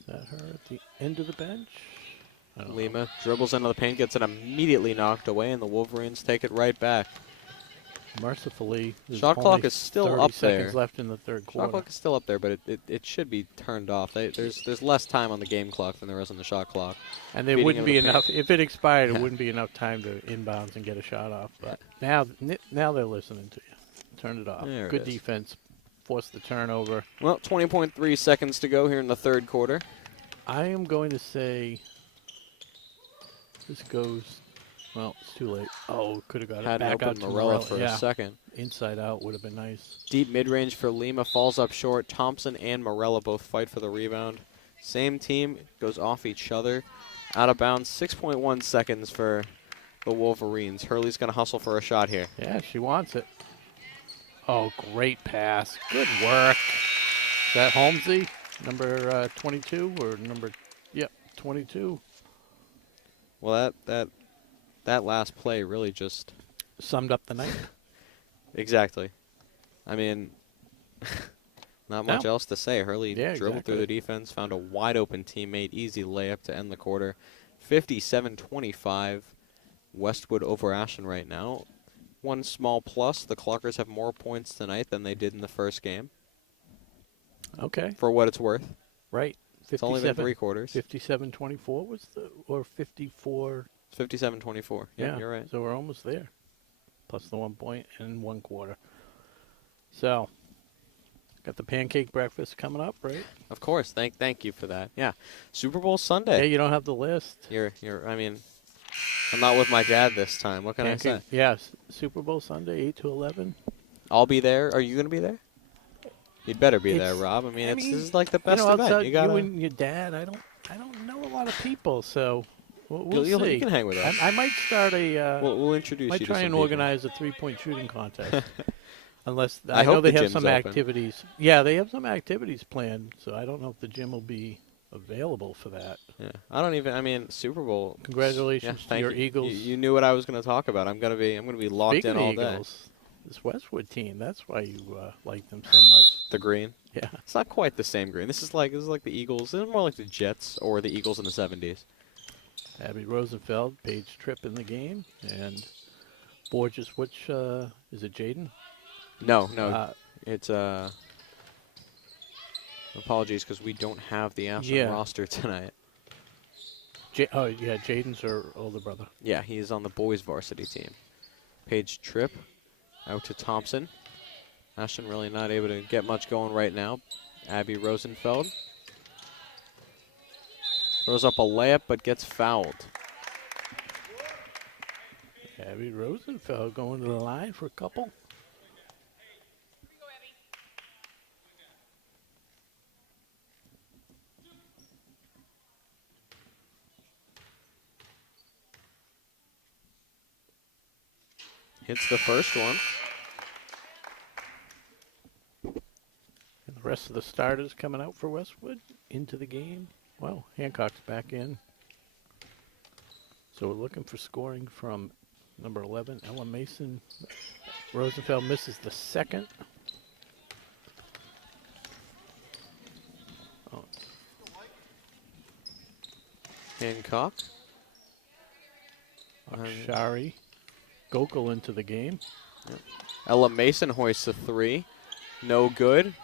Is that her at the end of the bench? I don't know. Lima dribbles into the paint, gets it immediately knocked away, and the Wolverines take it right back. Mercifully, there's Shot clock only is still 30 up seconds there. left in the third quarter. Shot clock is still up there, but it should be turned off. There's less time on the game clock than there is on the shot clock. And there Feeding wouldn't of be the enough. If it expired, it Yeah. wouldn't be enough time to inbounds and get a shot off. But now they're listening to you. Turn it off. There it Good is. defense. Force the turnover. Well, 20.3 seconds to go here in the third quarter. I am going to say this goes. Well, it's too late. Oh, could have got it Had an back out open to Morella for yeah. a second. Inside out would have been nice. Deep mid-range for Lima, falls up short. Thompson and Morella both fight for the rebound. Same team, goes off each other. Out of bounds, 6.1 seconds for the Wolverines. Hurley's going to hustle for a shot here. Yeah, she wants it. Oh, great pass. Good work. Is that Holmesy, number 22 or number, yep, 22. Well, that last play really just Summed up the night. exactly. I mean, not much No. else to say. Hurley Yeah, dribbled through exactly. the defense, found a wide open teammate, easy layup to end the quarter. 57-25, Westwood over Ashland right now. One small plus, the Clockers have more points tonight than they did in the first game, Okay, for what it's worth. right. It's only been 3 quarters. 57-24 was or 54. 57-24. Yeah, you're right. So we're almost there. Plus the 1 point and 1 quarter. So, got the pancake breakfast coming up, right? Of course. Thank you for that. Yeah. Super Bowl Yeah, Sunday. you don't have the list. I mean, I'm not with my dad this time. What can I say? Yes, Super Bowl Sunday, 8 to 11. I'll be there. Are you going to be there? You'd better be there, It's- Rob. I mean, I this is like the best outside event. You gotta. you and your dad. I don't know a lot of people, so we'll you see. can hang with us. I might start a. We'll introduce might you to try some and people. organize a 3-point shooting contest. Unless I I know hope they the have gym's some open. activities. Yeah, they have some activities planned, so I don't know if the gym will be available for that. Yeah. I mean, Super Bowl. Congratulations Yeah, to thank your you. Eagles. You knew what I was going to talk about. I'm gonna be locked Speaking in of all Eagles, day. this Westwood team, that's why you like them so much. The green. Yeah. It's not quite the same green. This is like the Eagles. This is more like the Jets or the Eagles in the 70s. Abby Rosenfeld, Paige Tripp in the game, and Borges, which is it Jaden? No, Uh, it's apologies because we don't have the Ashland Yeah. roster tonight. Oh, yeah, Jaden's her older brother. Yeah, he is on the boys varsity team. Paige Tripp out to Thompson. Ashland really not able to get much going right now. Abby Rosenfeld throws up a layup but gets fouled. Abby Rosenfeld going to the line for a couple. Hits the first one. And the rest of the starters coming out for Westwood into the game. Well, Hancock's back in. So we're looking for scoring from number 11, Ella Mason. Rosenfeld misses the second. Oh, Hancock. Shari. Gokul into the game. Ella Mason hoists a 3. No good.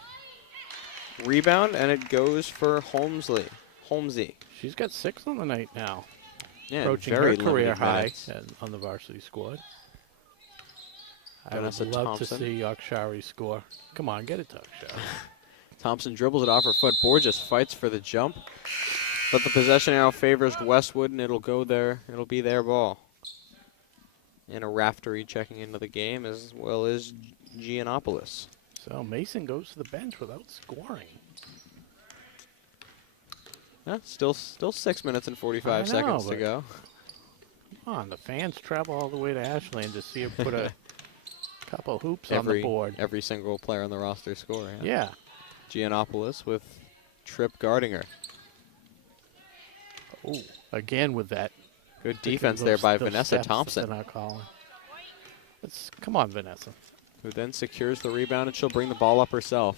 Rebound, and it goes for Holmesy. She's got 6 on the night now. Yeah, Approaching very her career limited high minutes. on the varsity squad. I would Vanessa love to Thompson. see Akshari score. Come on, get it to Akshari. Thompson dribbles it off her foot. Borges fights for the jump. But the possession arrow favors Westwood, and it'll go there. It'll be their ball. And a Raftery checking into the game, as well as Giannopoulos. So Mason goes to the bench without scoring. Yeah, still 6 minutes and 45 seconds to go. Come on, the fans travel all the way to Ashland to see her put a couple hoops on the board. Every single player on the roster score. Yeah. Giannopoulos with Tripp guarding her. Oh, again with that. Good defense there by those Vanessa steps Thompson. that they're not calling. Come on, Vanessa. Who then secures the rebound, and she'll bring the ball up herself.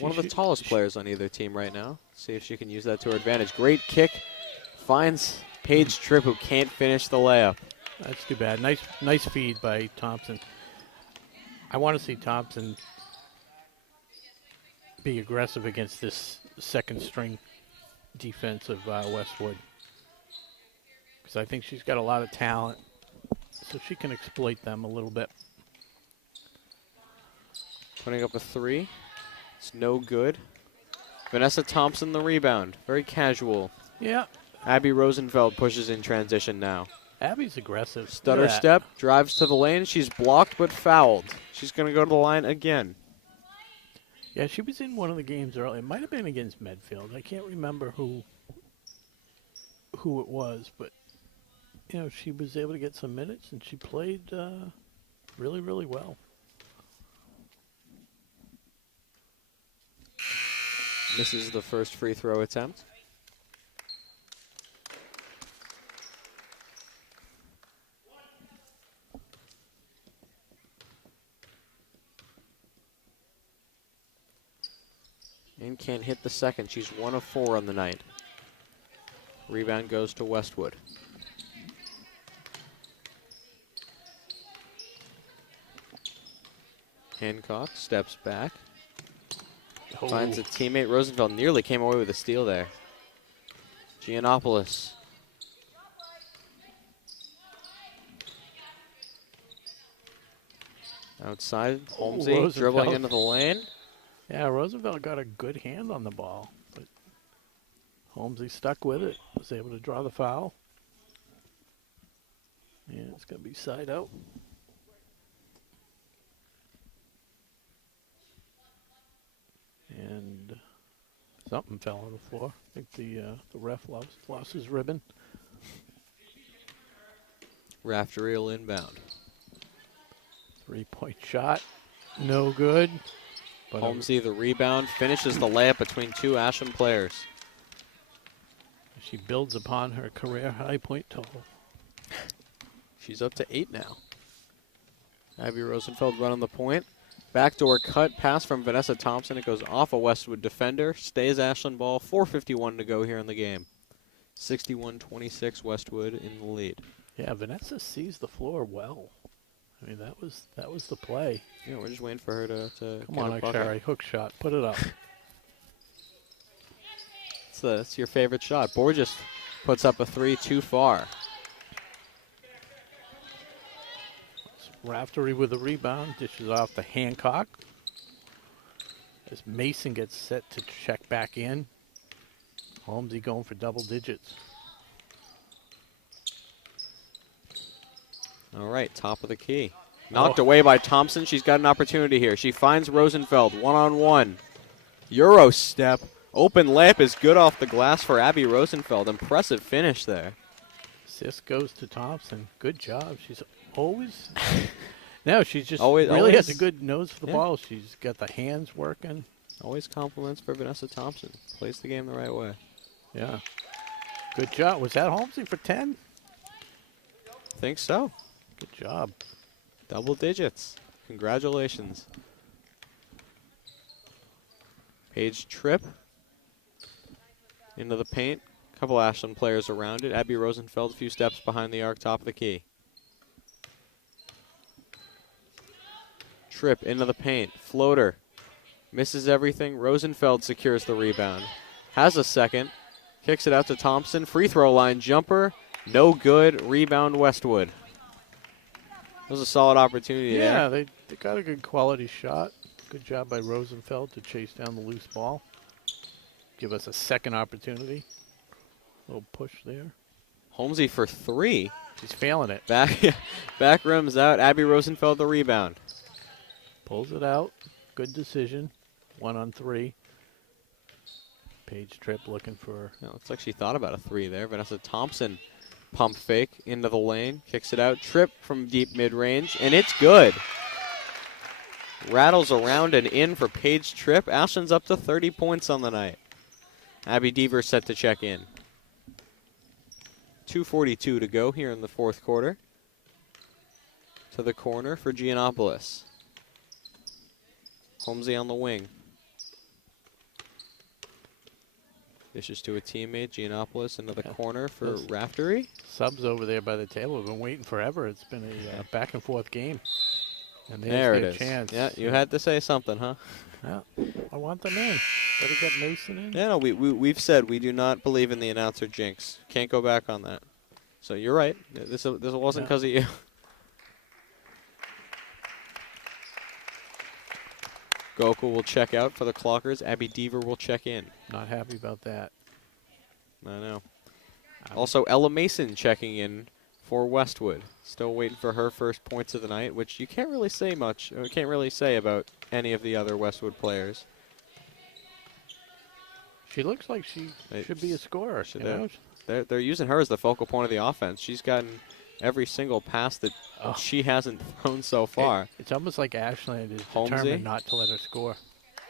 One of the tallest players on either team right now. See if she can use that to her advantage. Great kick. Finds Paige Tripp, who can't finish the layup. That's too bad. Nice feed by Thompson. I want to see Thompson be aggressive against this second string defense of Westwood. Because I think she's got a lot of talent, so she can exploit them a little bit. Putting up a three. It's no good. Vanessa Thompson the rebound. Very casual. Yeah. Abby Rosenfeld pushes in transition now. Abby's aggressive. Stutter step, drives to the lane. She's blocked but fouled. She's going to go to the line again. Yeah, she was in one of the games early. It might have been against Medfield. I can't remember who it was, but she was able to get some minutes, and she played really, really well. Misses the first free throw attempt. And can't hit the second. She's 1 of 4 on the night. Rebound goes to Westwood. Hancock steps back. Finds a teammate. Rosenfeld nearly came away with a steal there. Giannopoulos. Outside, Holmesy dribbling into the lane. Yeah, Roosevelt got a good hand on the ball, but Holmesy stuck with it. Was able to draw the foul. Yeah, it's going to be side out. And something fell on the floor. I think the ref lost his ribbon. Raftery will inbound. 3-point shot. No good. But Holmesy the rebound, finishes the layup between two Ashland players. She builds upon her career high point total. She's up to 8 now. Abby Rosenfeld running the point. Backdoor cut pass from Vanessa Thompson. It goes off a Westwood defender. Stays Ashland ball. 4:51 to go here in the game. 61-26 Westwood in the lead. Yeah, Vanessa sees the floor well. I mean, that was the play. Yeah, we're just waiting for her to Come get on, a bucket. Akshari, hook shot. Put it up. It's your favorite shot. Borges puts up a 3 too far. Raftery with a rebound, dishes off to Hancock. As Mason gets set to check back in. Holmesy going for double digits. All right, top of the key. Knocked away by Thompson. She's got an opportunity here. She finds Rosenfeld one-on-one. Euro step. Open layup is good off the glass for Abby Rosenfeld. Impressive finish there. Assist goes to Thompson. Good job. She's always... No, she's just always has a good nose for the ball. She's got the hands working. Always compliments for Vanessa Thompson. Plays the game the right way. Yeah. Good job. Was that Holmesy for 10? Think so. Good job. Double digits. Congratulations. Paige Tripp into the paint. Couple Ashland players around it. Abby Rosenfeld a few steps behind the arc, top of the key. Tripp into the paint. Floater. Misses everything. Rosenfeld secures the rebound. Has a second. Kicks it out to Thompson. Free throw line jumper. No good. Rebound Westwood. was a solid opportunity Yeah, there. they got a good quality shot. Good job by Rosenfeld to chase down the loose ball. Give us a second opportunity. Little push there. Holmesy for 3. She's failing it. Back rims out. Abby Rosenfeld the rebound. Pulls it out. Good decision. 1 on 3. Paige Tripp looking for. Yeah, looks like she thought about a 3 there. Vanessa Thompson pump fake into the lane. Kicks it out. Tripp from deep mid-range. And it's good. Rattles around and in for Paige Tripp. Ashland's up to 30 points on the night. Abby Deaver set to check in. 2:42 to go here in the fourth quarter. To the corner for Giannopoulos. Holmesy on the wing. Dishes to a teammate. Giannopoulos into the corner for Those Raftery. subs over there by the table have been waiting forever. It's been a back and forth game. And There it there's is. their chance. Yeah, you had to say something, huh? Yeah, I want them in. Better get Mason in. Yeah, no, we've said we do not believe in the announcer jinx. Can't go back on that. So you're right. This wasn't because of you. Gokul will check out for the Clockers. Abby Deaver will check in. Not happy about that. I know. Also, Ella Mason checking in for Westwood. Still waiting for her first points of the night, which you can't really say much. Or can't really say about any of the other Westwood players. She looks like she should be a scorer. Should You know? They're using her as the focal point of the offense. She's gotten every single pass that she hasn't thrown so far. It's almost like Ashland is Holmesy? determined not to let her score.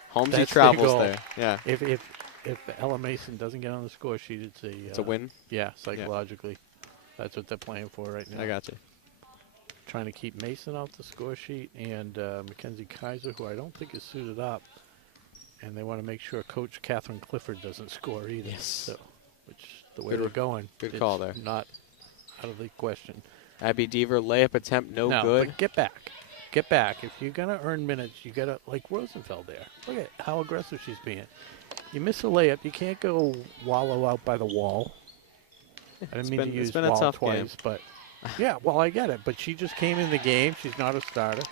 Holmesy That's travels their goal. there. Yeah. If Ella Mason doesn't get on the score sheet, It's a win? Yeah, psychologically. That's what they're playing for right now. I got you. Trying to keep Mason off the score sheet and Mackenzie Kaiser, who I don't think is suited up. And they want to make sure Coach Catherine Clifford doesn't score either. Yes. So, which the way Good- we're going, good it's call there. Not out of the question. Abby Deaver, layup attempt, no good. But get back. Get back. If you're going to earn minutes, you got to, like Rosenfeld there. Look at how aggressive she's being. You miss a layup, you can't go wallow out by the wall. I didn't mean to use it's been a wall tough twice, game. but yeah, well, I get it. But she just came in the game. She's not a starter.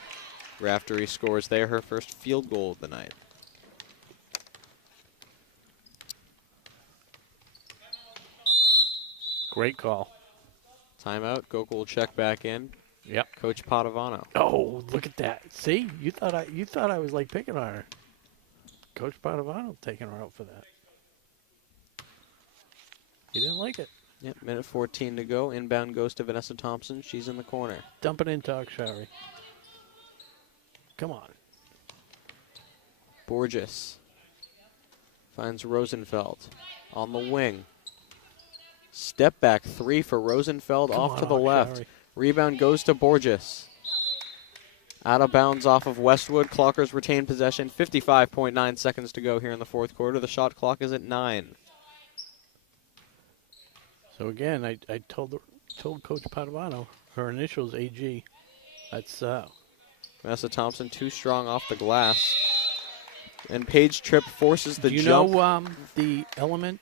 Raftery scores there, her first field goal of the night. Great call. Timeout. Gokul will check back in. Yep. Coach Padovano. Oh, look at that. See? You thought I was like picking on her. Coach Padovano taking her out for that. You didn't like it. Yep, minute 14 to go. Inbound goes to Vanessa Thompson. She's in the corner. Dump it into Akshari. Come on. Borges finds Rosenfeld on the wing. Step back 3 for Rosenfeld Come off on, to the left. Akshari. Rebound goes to Borges. Out of bounds off of Westwood. Clockers retain possession. 55.9 seconds to go here in the fourth quarter. The shot clock is at 9. So again, I told Coach Padovano her initials AG. That's Vanessa Thompson too strong off the glass. And Paige Tripp forces the Do you jump. know the element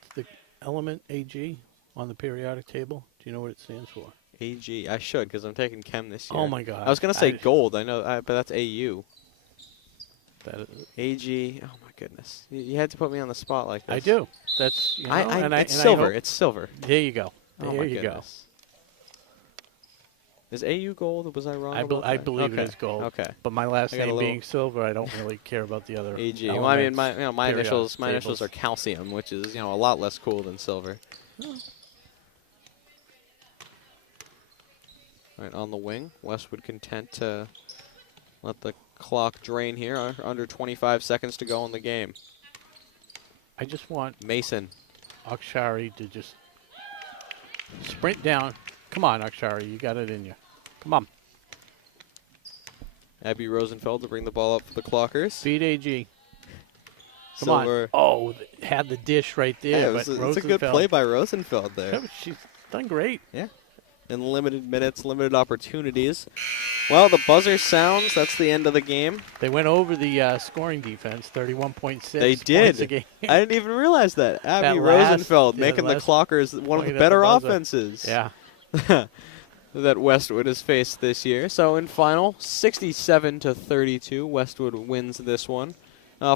AG on the periodic table? Do you know what it stands for? AG. I should because I'm taking chem this year. Oh my God! I was going to say gold. I know, but that's AU. That is, AG. Oh my goodness. You had to put me on the spot like this. I do. That's It's silver. It's silver. There you go. Oh There my you go. goodness. Is AU gold? Was I wrong? I believe it is gold. Okay. But my last I got a name little- being silver, I don't really care about the other. AG. Well, I mean, my periodic initials tables. are calcium, which is a lot less cool than silver. All right, on the wing, Westwood content to let the clock drain here. Under 25 seconds to go in the game. I just want Mason. Akshari to just sprint down. Come on, Akshari, you got it in you. Come on. Abby Rosenfeld to bring the ball up for the Clockers. Beat AG. Come Silver. on. Oh, had the dish right there. Yeah, but it's a good play by Rosenfeld there. She's done great. Yeah. In limited minutes, limited opportunities. Well, the buzzer sounds. That's the end of the game. They went over the scoring defense, 31.6. They points did. a game. I didn't even realize that. Abby That last- Rosenfeld yeah, making the last Clockers one of point the at the better buzzer. offenses. Yeah. that Westwood has faced this year. So in final, 67-32, Westwood wins this one.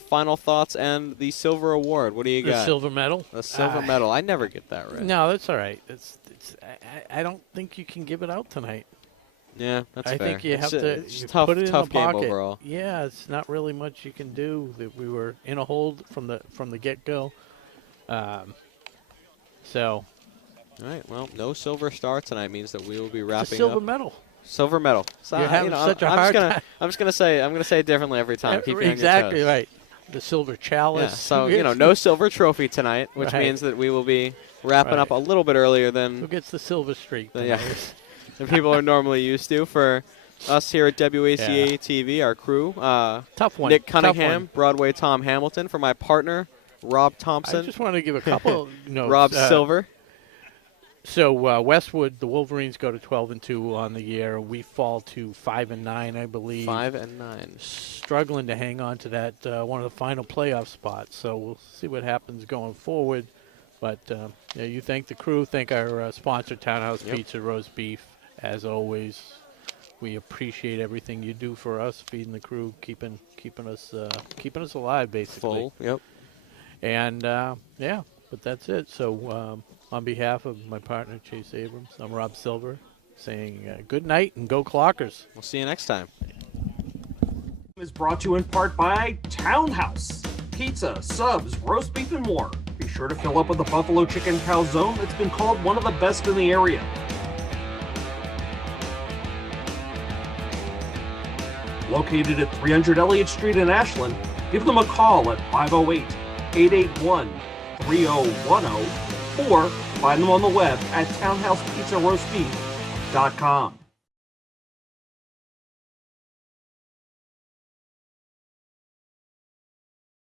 Final thoughts and the silver award. What do you got? The silver medal? The silver medal. I never get that right. No, that's all right. I don't think you can give it out tonight. Yeah, that's fair. I think you have to it's tough, put it in tough the game pocket. overall. Yeah, it's not really much you can do. That we were in a hold from the get-go. So. All right. Well, no silver star tonight means that we will be wrapping It's a silver up. medal. Silver medal. So, You're having such a hard time. I'm just gonna say it differently every time. Keep you on your Exactly toes. right. The silver chalice. Yeah, so no silver trophy tonight, which Right. means that we will be wrapping up a little bit earlier than Who gets the silver streak? than people are normally used to. For us here at WACA-TV, our crew, Tough one. Nick Tough Cunningham, one. Broadway Tom Hamilton. For my partner, Rob Thompson. I just want to give a couple notes. Rob Silver. So Westwood, the Wolverines go to 12-2 on the year. We fall to 5-9, I believe. 5-9. Struggling to hang on to that one of the final playoff spots. So we'll see what happens going forward. But you thank the crew, thank our sponsor, Townhouse Pizza Roast Beef. As always, we appreciate everything you do for us, feeding the crew, keeping us alive, basically. Full. Yep. And but that's it. So on behalf of my partner Chase Abrams, I'm Rob Silver, saying good night and go Clockers. We'll see you next time. Is brought to you in part by Townhouse. Pizza, subs, roast beef, and more. Be sure to fill up with the buffalo chicken calzone that's been called one of the best in the area. Located at 300 Elliott Street in Ashland, give them a call at 508-881-3010 or find them on the web at townhousepizzaroastbeef.com.